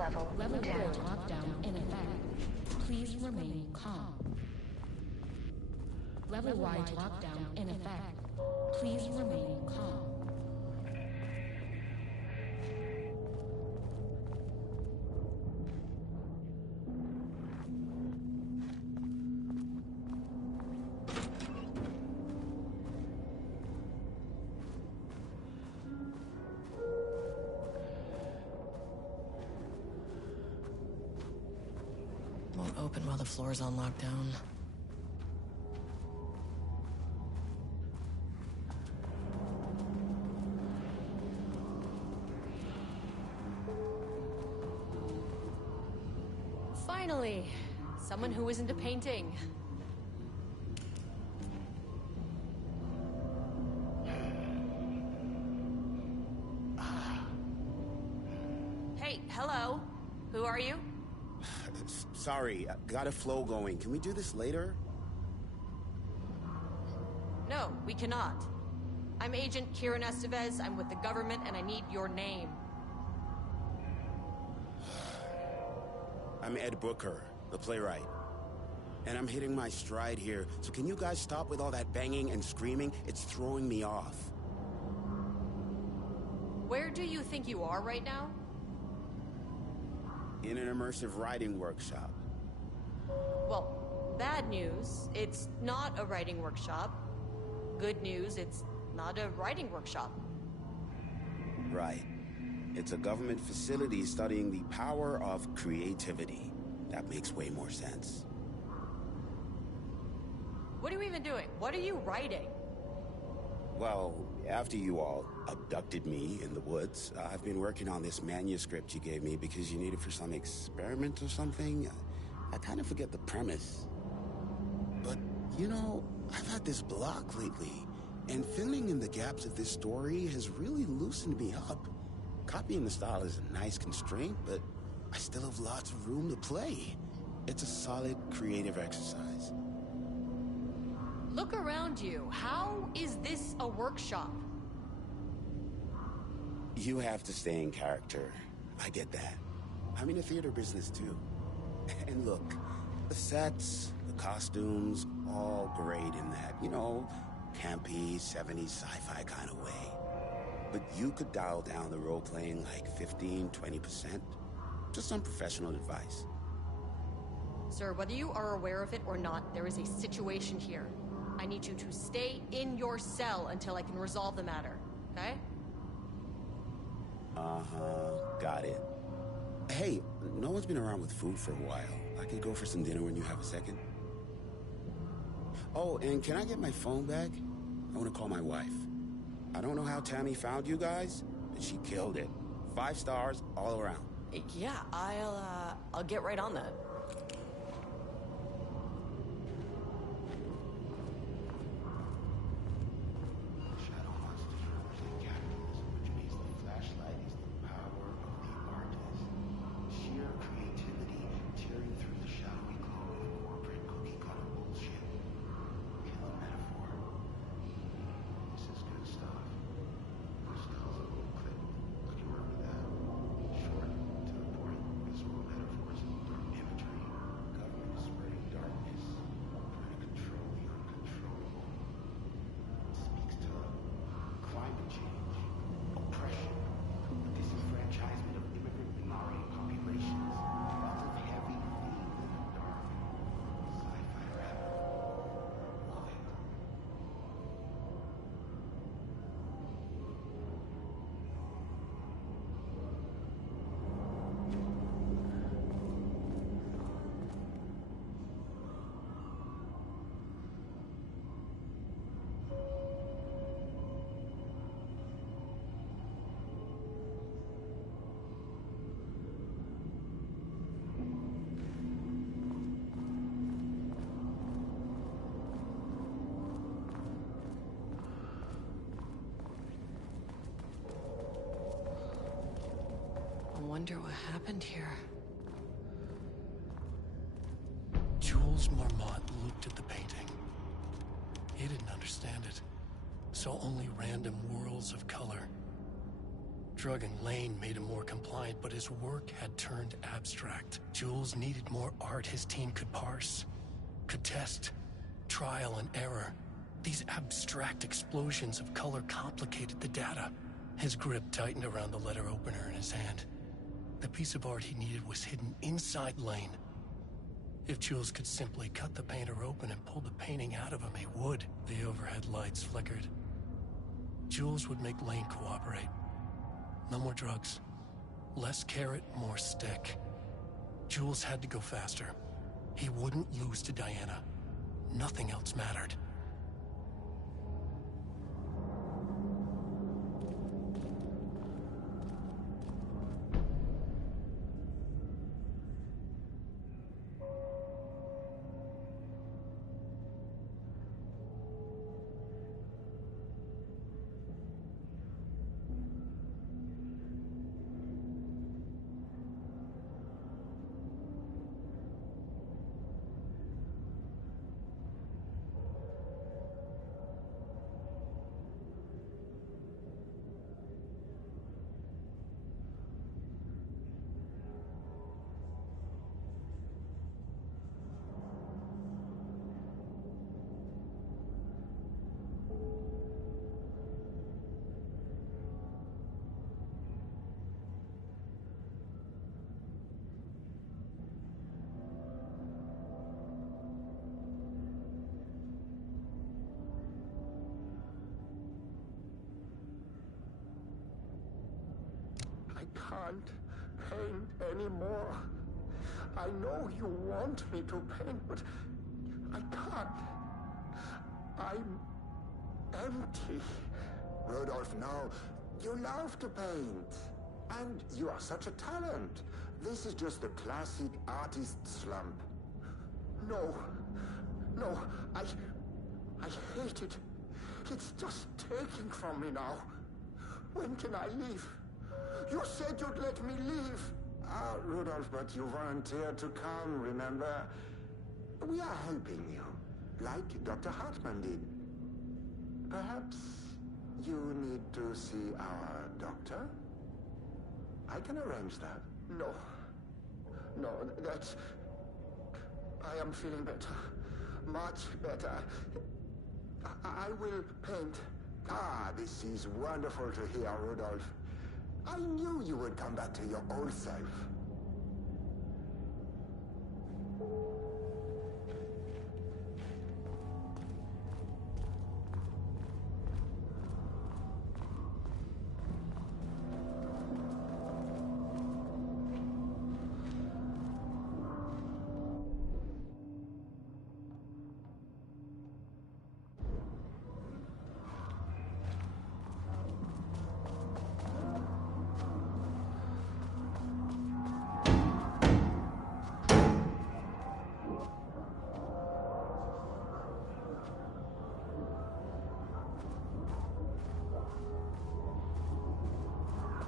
level Level 4 down. lockdown in effect. Please remain calm. Level wide lockdown in effect. Please remain calm. Won't open while the floor's on lockdown. Finally, someone who isn't a painting. Hey, hello. Who are you? Sorry, got a flow going. Can we do this later? No, we cannot. I'm Agent Kieran Estevez. I'm with the government, and I need your name. I'm Ed Booker, the playwright. And I'm hitting my stride here, so can you guys stop with all that banging and screaming? It's throwing me off. Where do you think you are right now? In an immersive writing workshop. Well, bad news, it's not a writing workshop. Good news, it's not a writing workshop. Right. It's a government facility studying the power of creativity. That makes way more sense. What are you even doing? What are you writing? Well, after you all abducted me in the woods, I've been working on this manuscript you gave me because you need it for some experiment or something. I kind of forget the premise. But, you know, I've had this block lately, and filling in the gaps of this story has really loosened me up. Copying the style is a nice constraint, but I still have lots of room to play. It's a solid creative exercise. Look around you. How is this a workshop? You have to stay in character. I get that. I'm in the theater business too. And look, the sets, the costumes, all great in that, you know, campy, 70s sci-fi kind of way. But you could dial down the role-playing like 15-20%. Just some professional advice. Sir, whether you are aware of it or not, there is a situation here. I need you to stay in your cell until I can resolve the matter, okay? Uh-huh, got it. Hey, no one's been around with food for a while. I could go for some dinner when you have a second. Oh, and can I get my phone back? I want to call my wife. I don't know how Tammy found you guys, but she killed it. 5 stars all around. Yeah, I'll get right on that. I wonder what happened here. Jules Marmot looked at the painting. He didn't understand it, so only random whirls of color. Drugging Lane made him more compliant, but his work had turned abstract. Jules needed more art his team could parse, could test, trial and error. These abstract explosions of color complicated the data. His grip tightened around the letter opener in his hand. The piece of art he needed was hidden inside Lane. If Jules could simply cut the painter open and pull the painting out of him, he would. The overhead lights flickered. Jules would make Lane cooperate. No more drugs. Less carrot, more stick. Jules had to go faster. He wouldn't lose to Diana. Nothing else mattered. I can't paint anymore. I know you want me to paint, but I can't. I'm empty. Rudolph, no. You love to paint. And you are such a talent. This is just the classic artist slump. No. No, I hate it. It's just taking from me now. When can I leave? You said you'd let me leave. Ah, Rudolph, but you volunteered to come, remember? We are helping you, like Dr. Hartman did. Perhaps you need to see our doctor? I can arrange that. No. No, that's... I am feeling better. Much better. I will paint. Ah, this is wonderful to hear, Rudolph. I knew you would come back to your old self.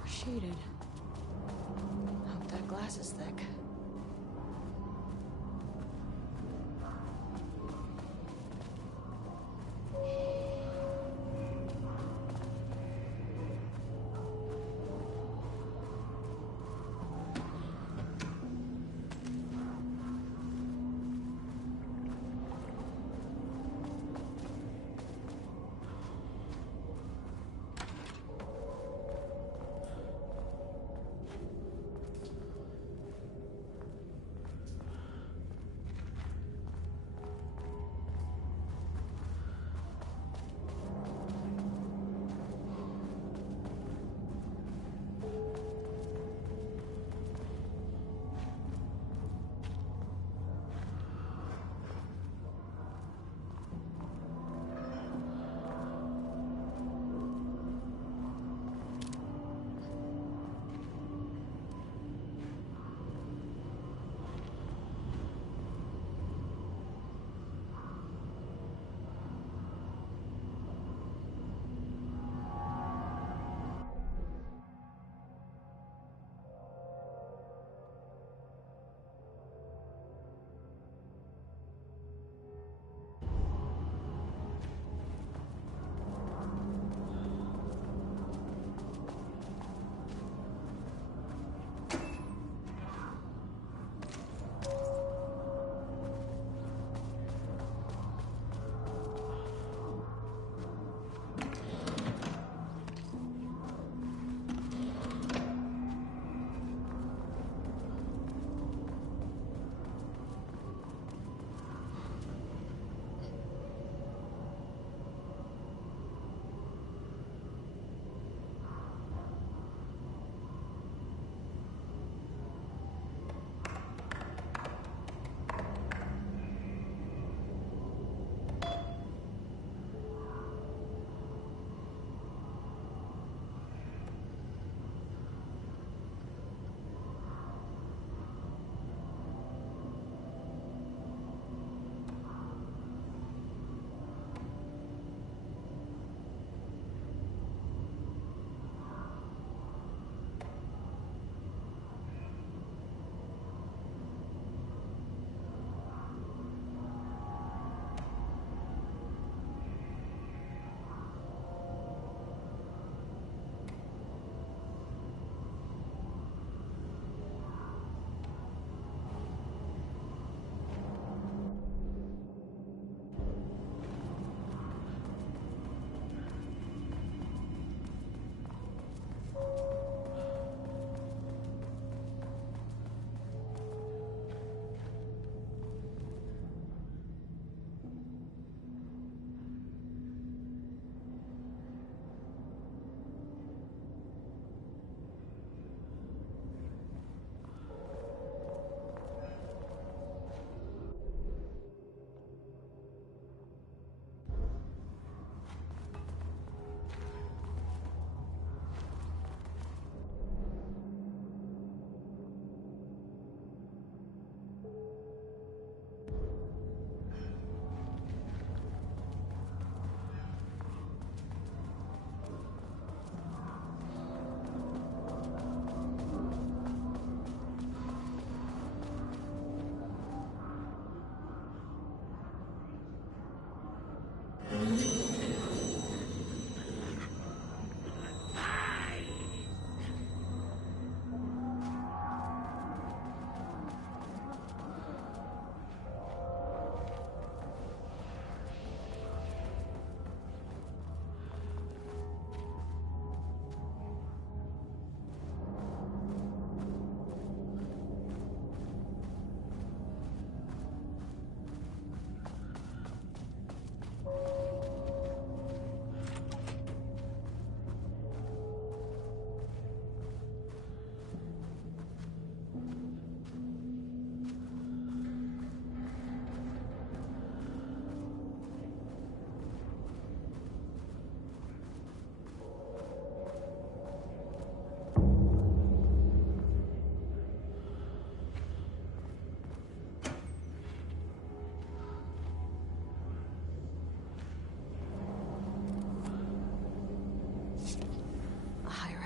Shaded. Hope that glass is thick.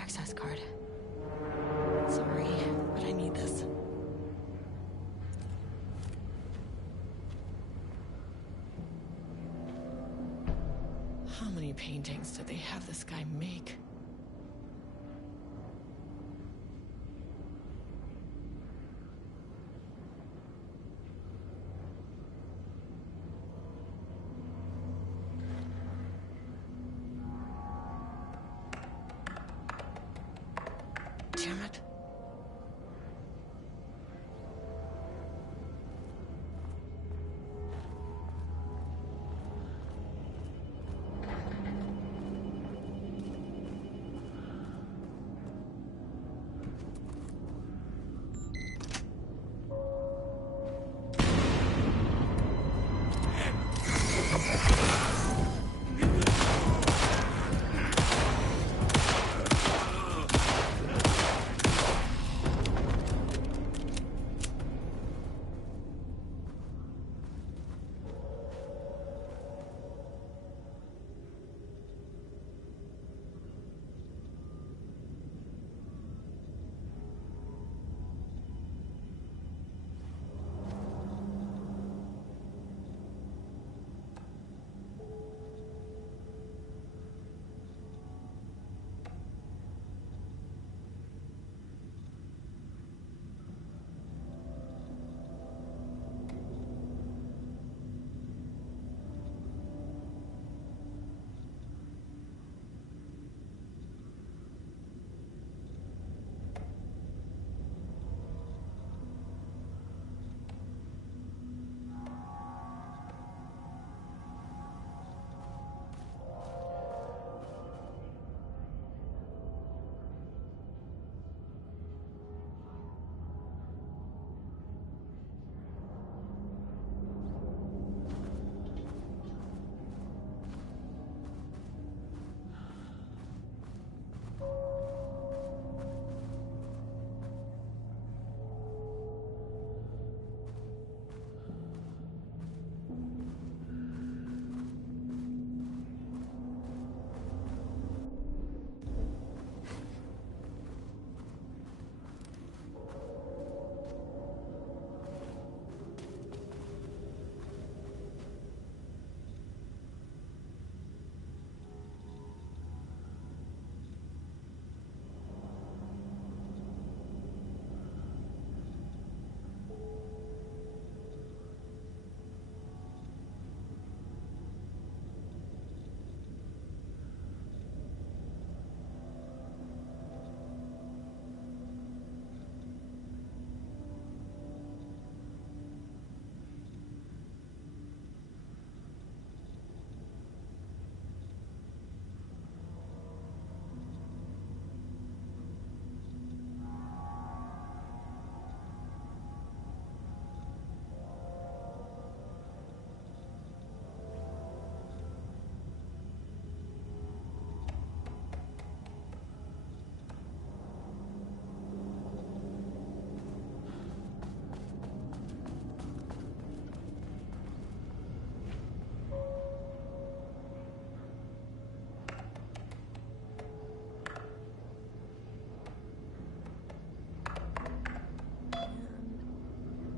access card. Sorry, but I need this. How many paintings did they have this guy make? Damn it.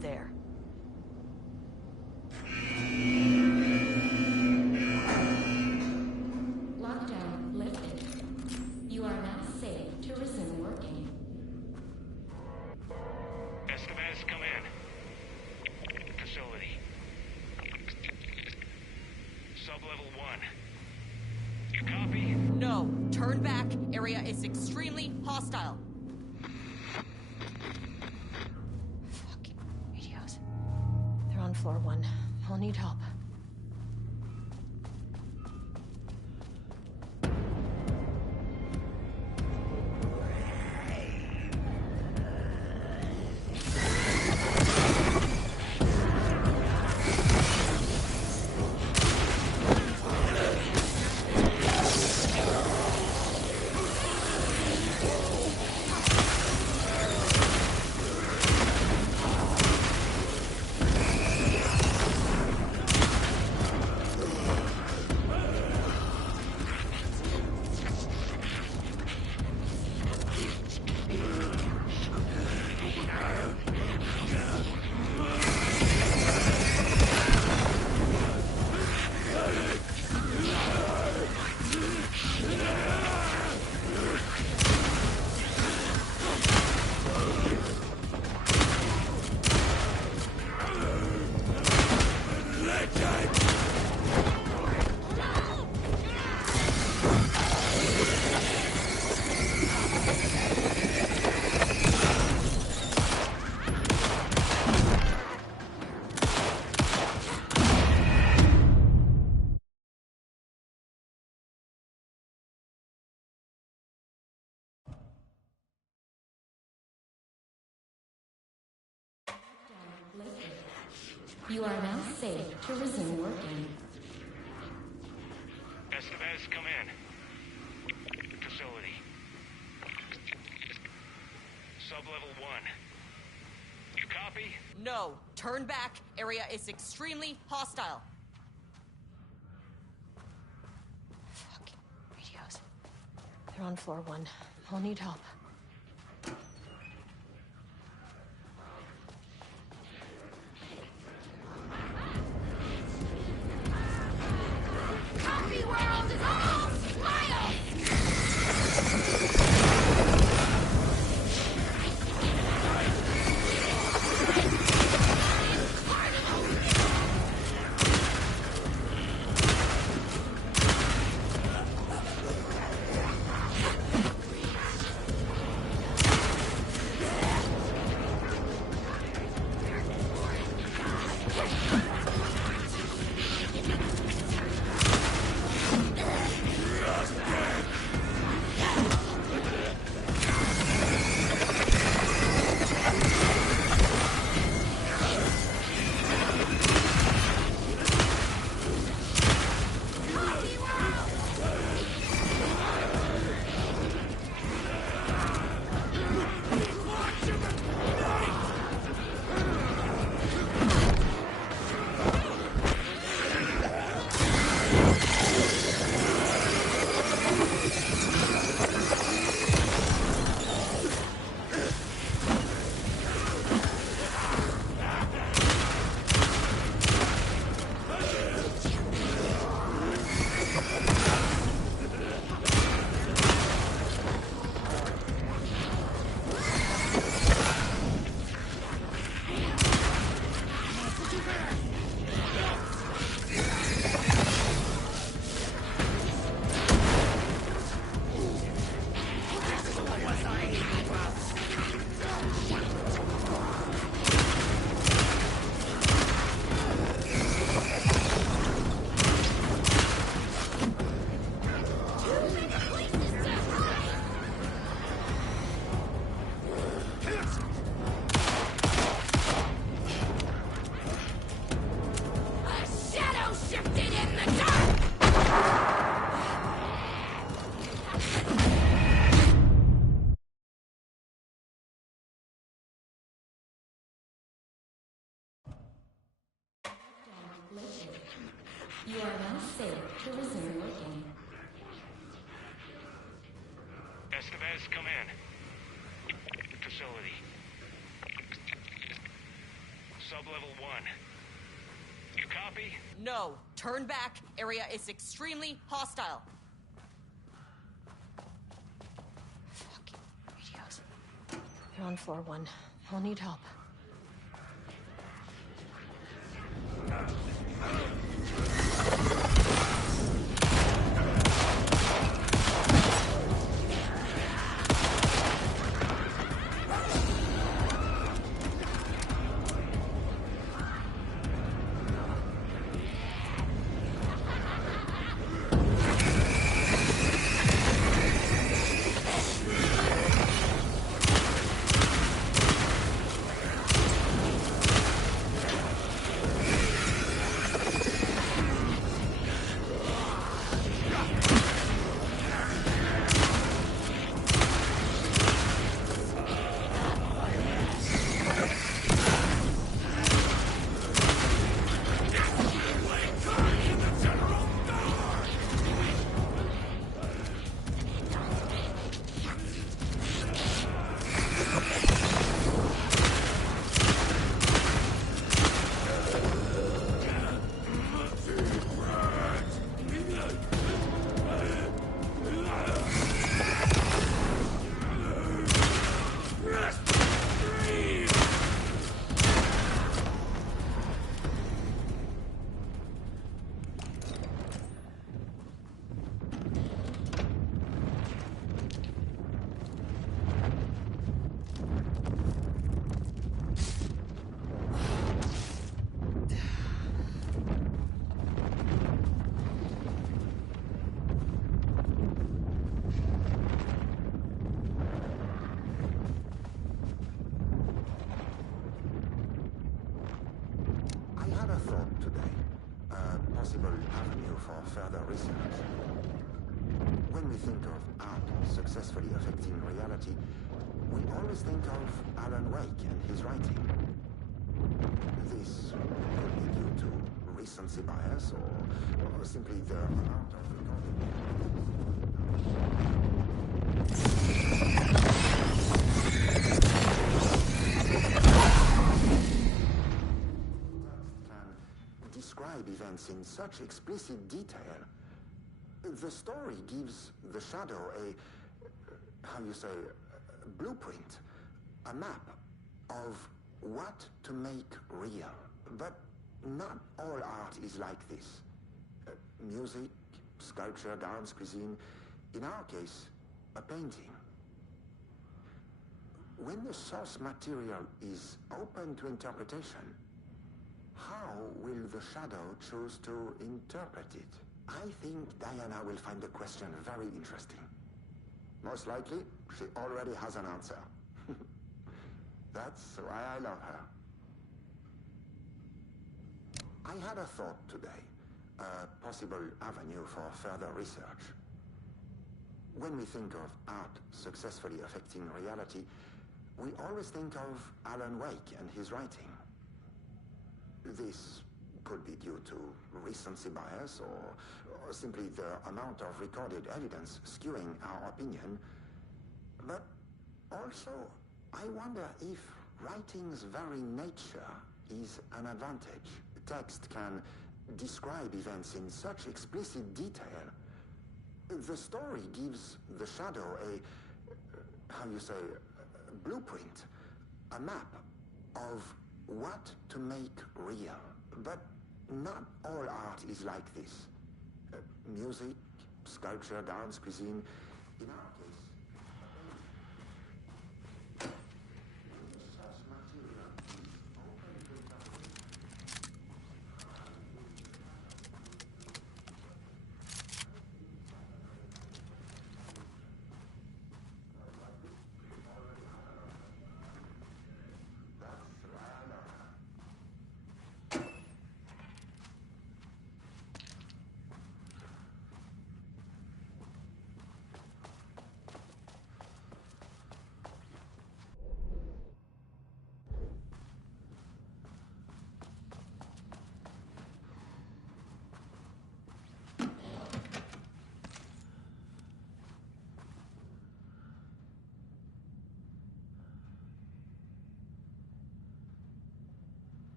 There. Lockdown lifted. You are now safe to resume working. Escobar, come in. Facility. Sub-level 1. You copy? No. Turn back. Area is extremely hostile. Fucking radios. They're on floor 1. I'll need help. You are now safe to resume working. Estevez, come in. Facility. Sub-level 1. You copy? No. Turn back. Area is extremely hostile. Fucking radios. They're on floor 1. I'll need help. Copy world is all smile! You are now safe to resume working. Estevez, come in. Facility. Sub-level 1. You copy? No. Turn back. Area is extremely hostile. Fucking radios. They're on floor 1. I'll need help. possible avenue for further research. When we think of art successfully affecting reality, we always think of Alan Wake and his writing. This could be due to recency bias or simply the amount of can describe events in such explicit detail. The story gives the shadow a blueprint, a map of what to make real. But not all art is like this. Music, sculpture, dance, cuisine, in our case, a painting. When the source material is open to interpretation, how will the shadow choose to interpret it? I think Diana will find the question very interesting. Most likely, she already has an answer. That's why I love her. I had a thought today, a possible avenue for further research. When we think of art successfully affecting reality, we always think of Alan Wake and his writing. This could be due to recency bias or simply the amount of recorded evidence skewing our opinion. But also, I wonder if writing's very nature is an advantage. Text can describe events in such explicit detail. The story gives the shadow a blueprint, a map of what to make real. But not all art is like this. Music, sculpture, dance, cuisine, in our case,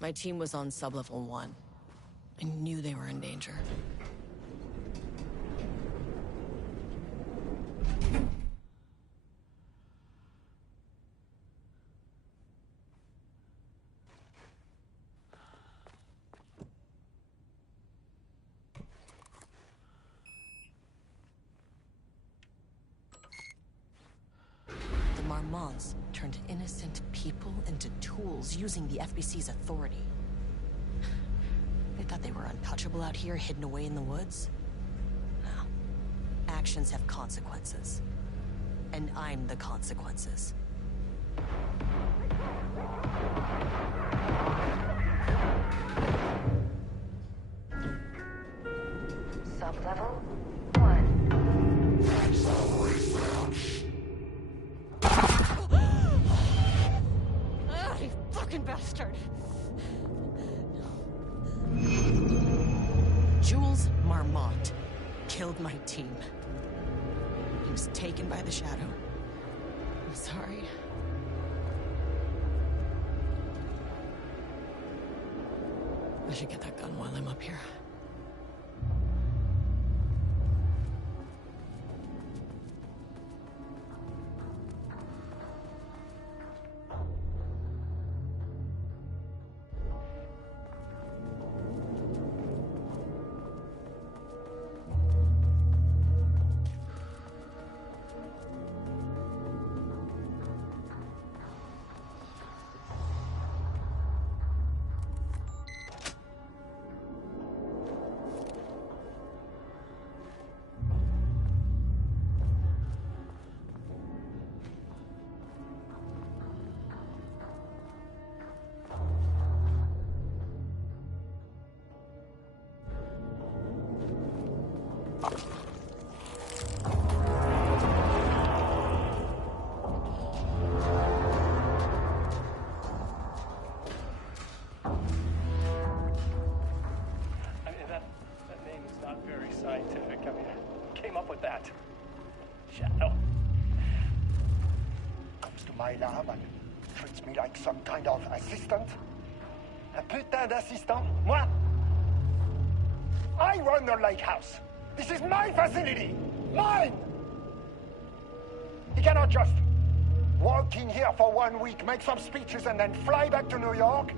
My team was on sublevel 1. I knew they were in danger. The Marmonts turned innocent people into tools using the FBC's authority. They thought they were untouchable out here, hidden away in the woods? No. Actions have consequences. And I'm the consequences. Sublevel 1. Ah, you fucking bastard! Jules Marmont killed my team. He was taken by the Shadow. I'm sorry. I should get that gun while I'm up here. That name is not very scientific. I mean, who came up with that? Shadow. Comes to my lab and treats me like some kind of assistant. Un putain d'assistant? Moi? I run the lake house. This is my facility. Mine! He cannot just walk in here for 1 week, make some speeches, and then fly back to New York.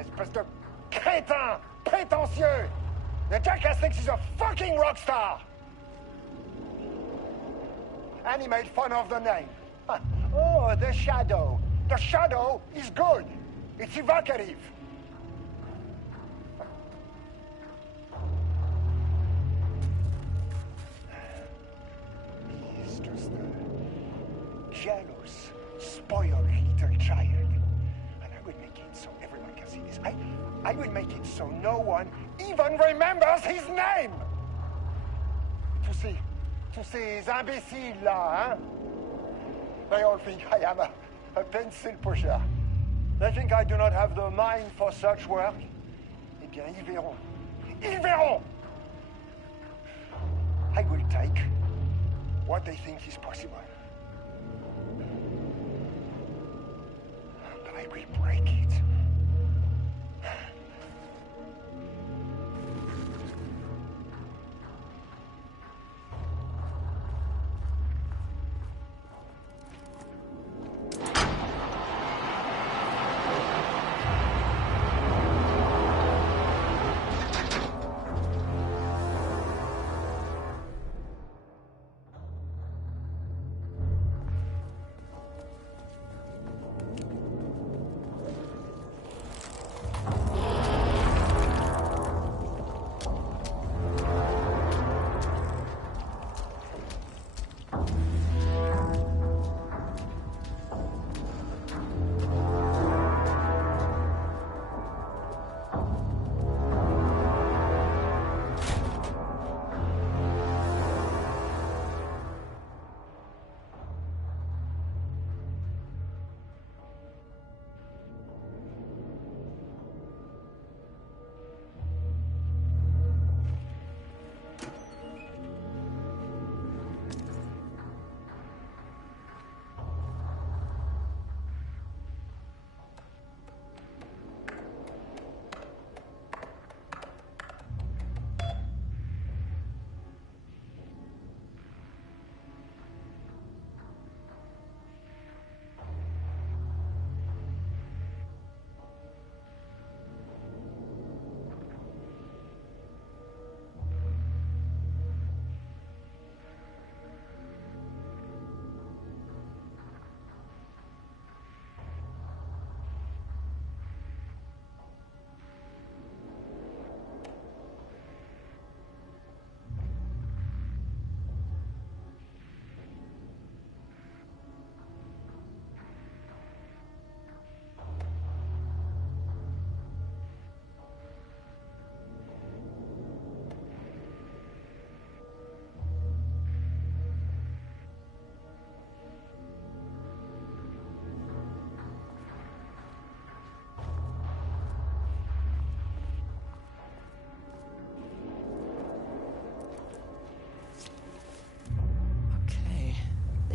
Espèce de crétin, prétentieux. The jackass thinks he's a fucking rock star. And he made fun of the name. Oh, the Shadow. The Shadow is good. It's evocative. He's just a jealous, spoiled little child. And I will make it so everyone can see this. I will make it so no one even remembers his name. Tous ces imbéciles là, hein? They all think I am a pencil pusher. They think I do not have the mind for such work. Eh bien, ils verront. Ils verront! I will take what they think is possible. But I will break it.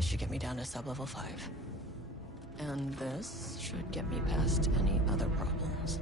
should get me down to sub-level 5. And this should get me past any other problems.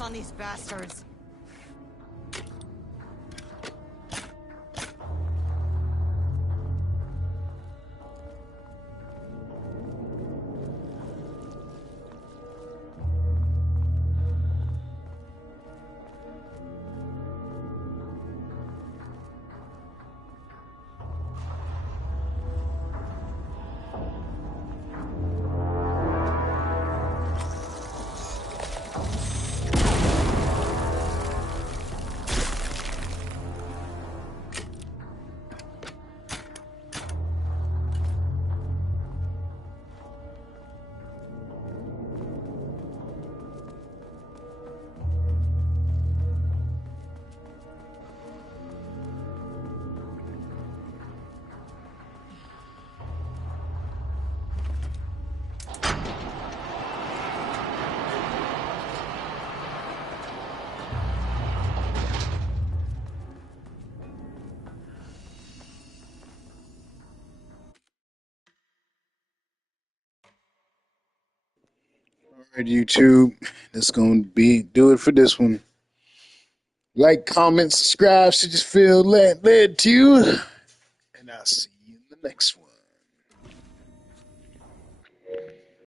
On these bastards. Alright, YouTube, that's going to do it for this one. Like, comment, subscribe, should you feel led to. And I'll see you in the next one.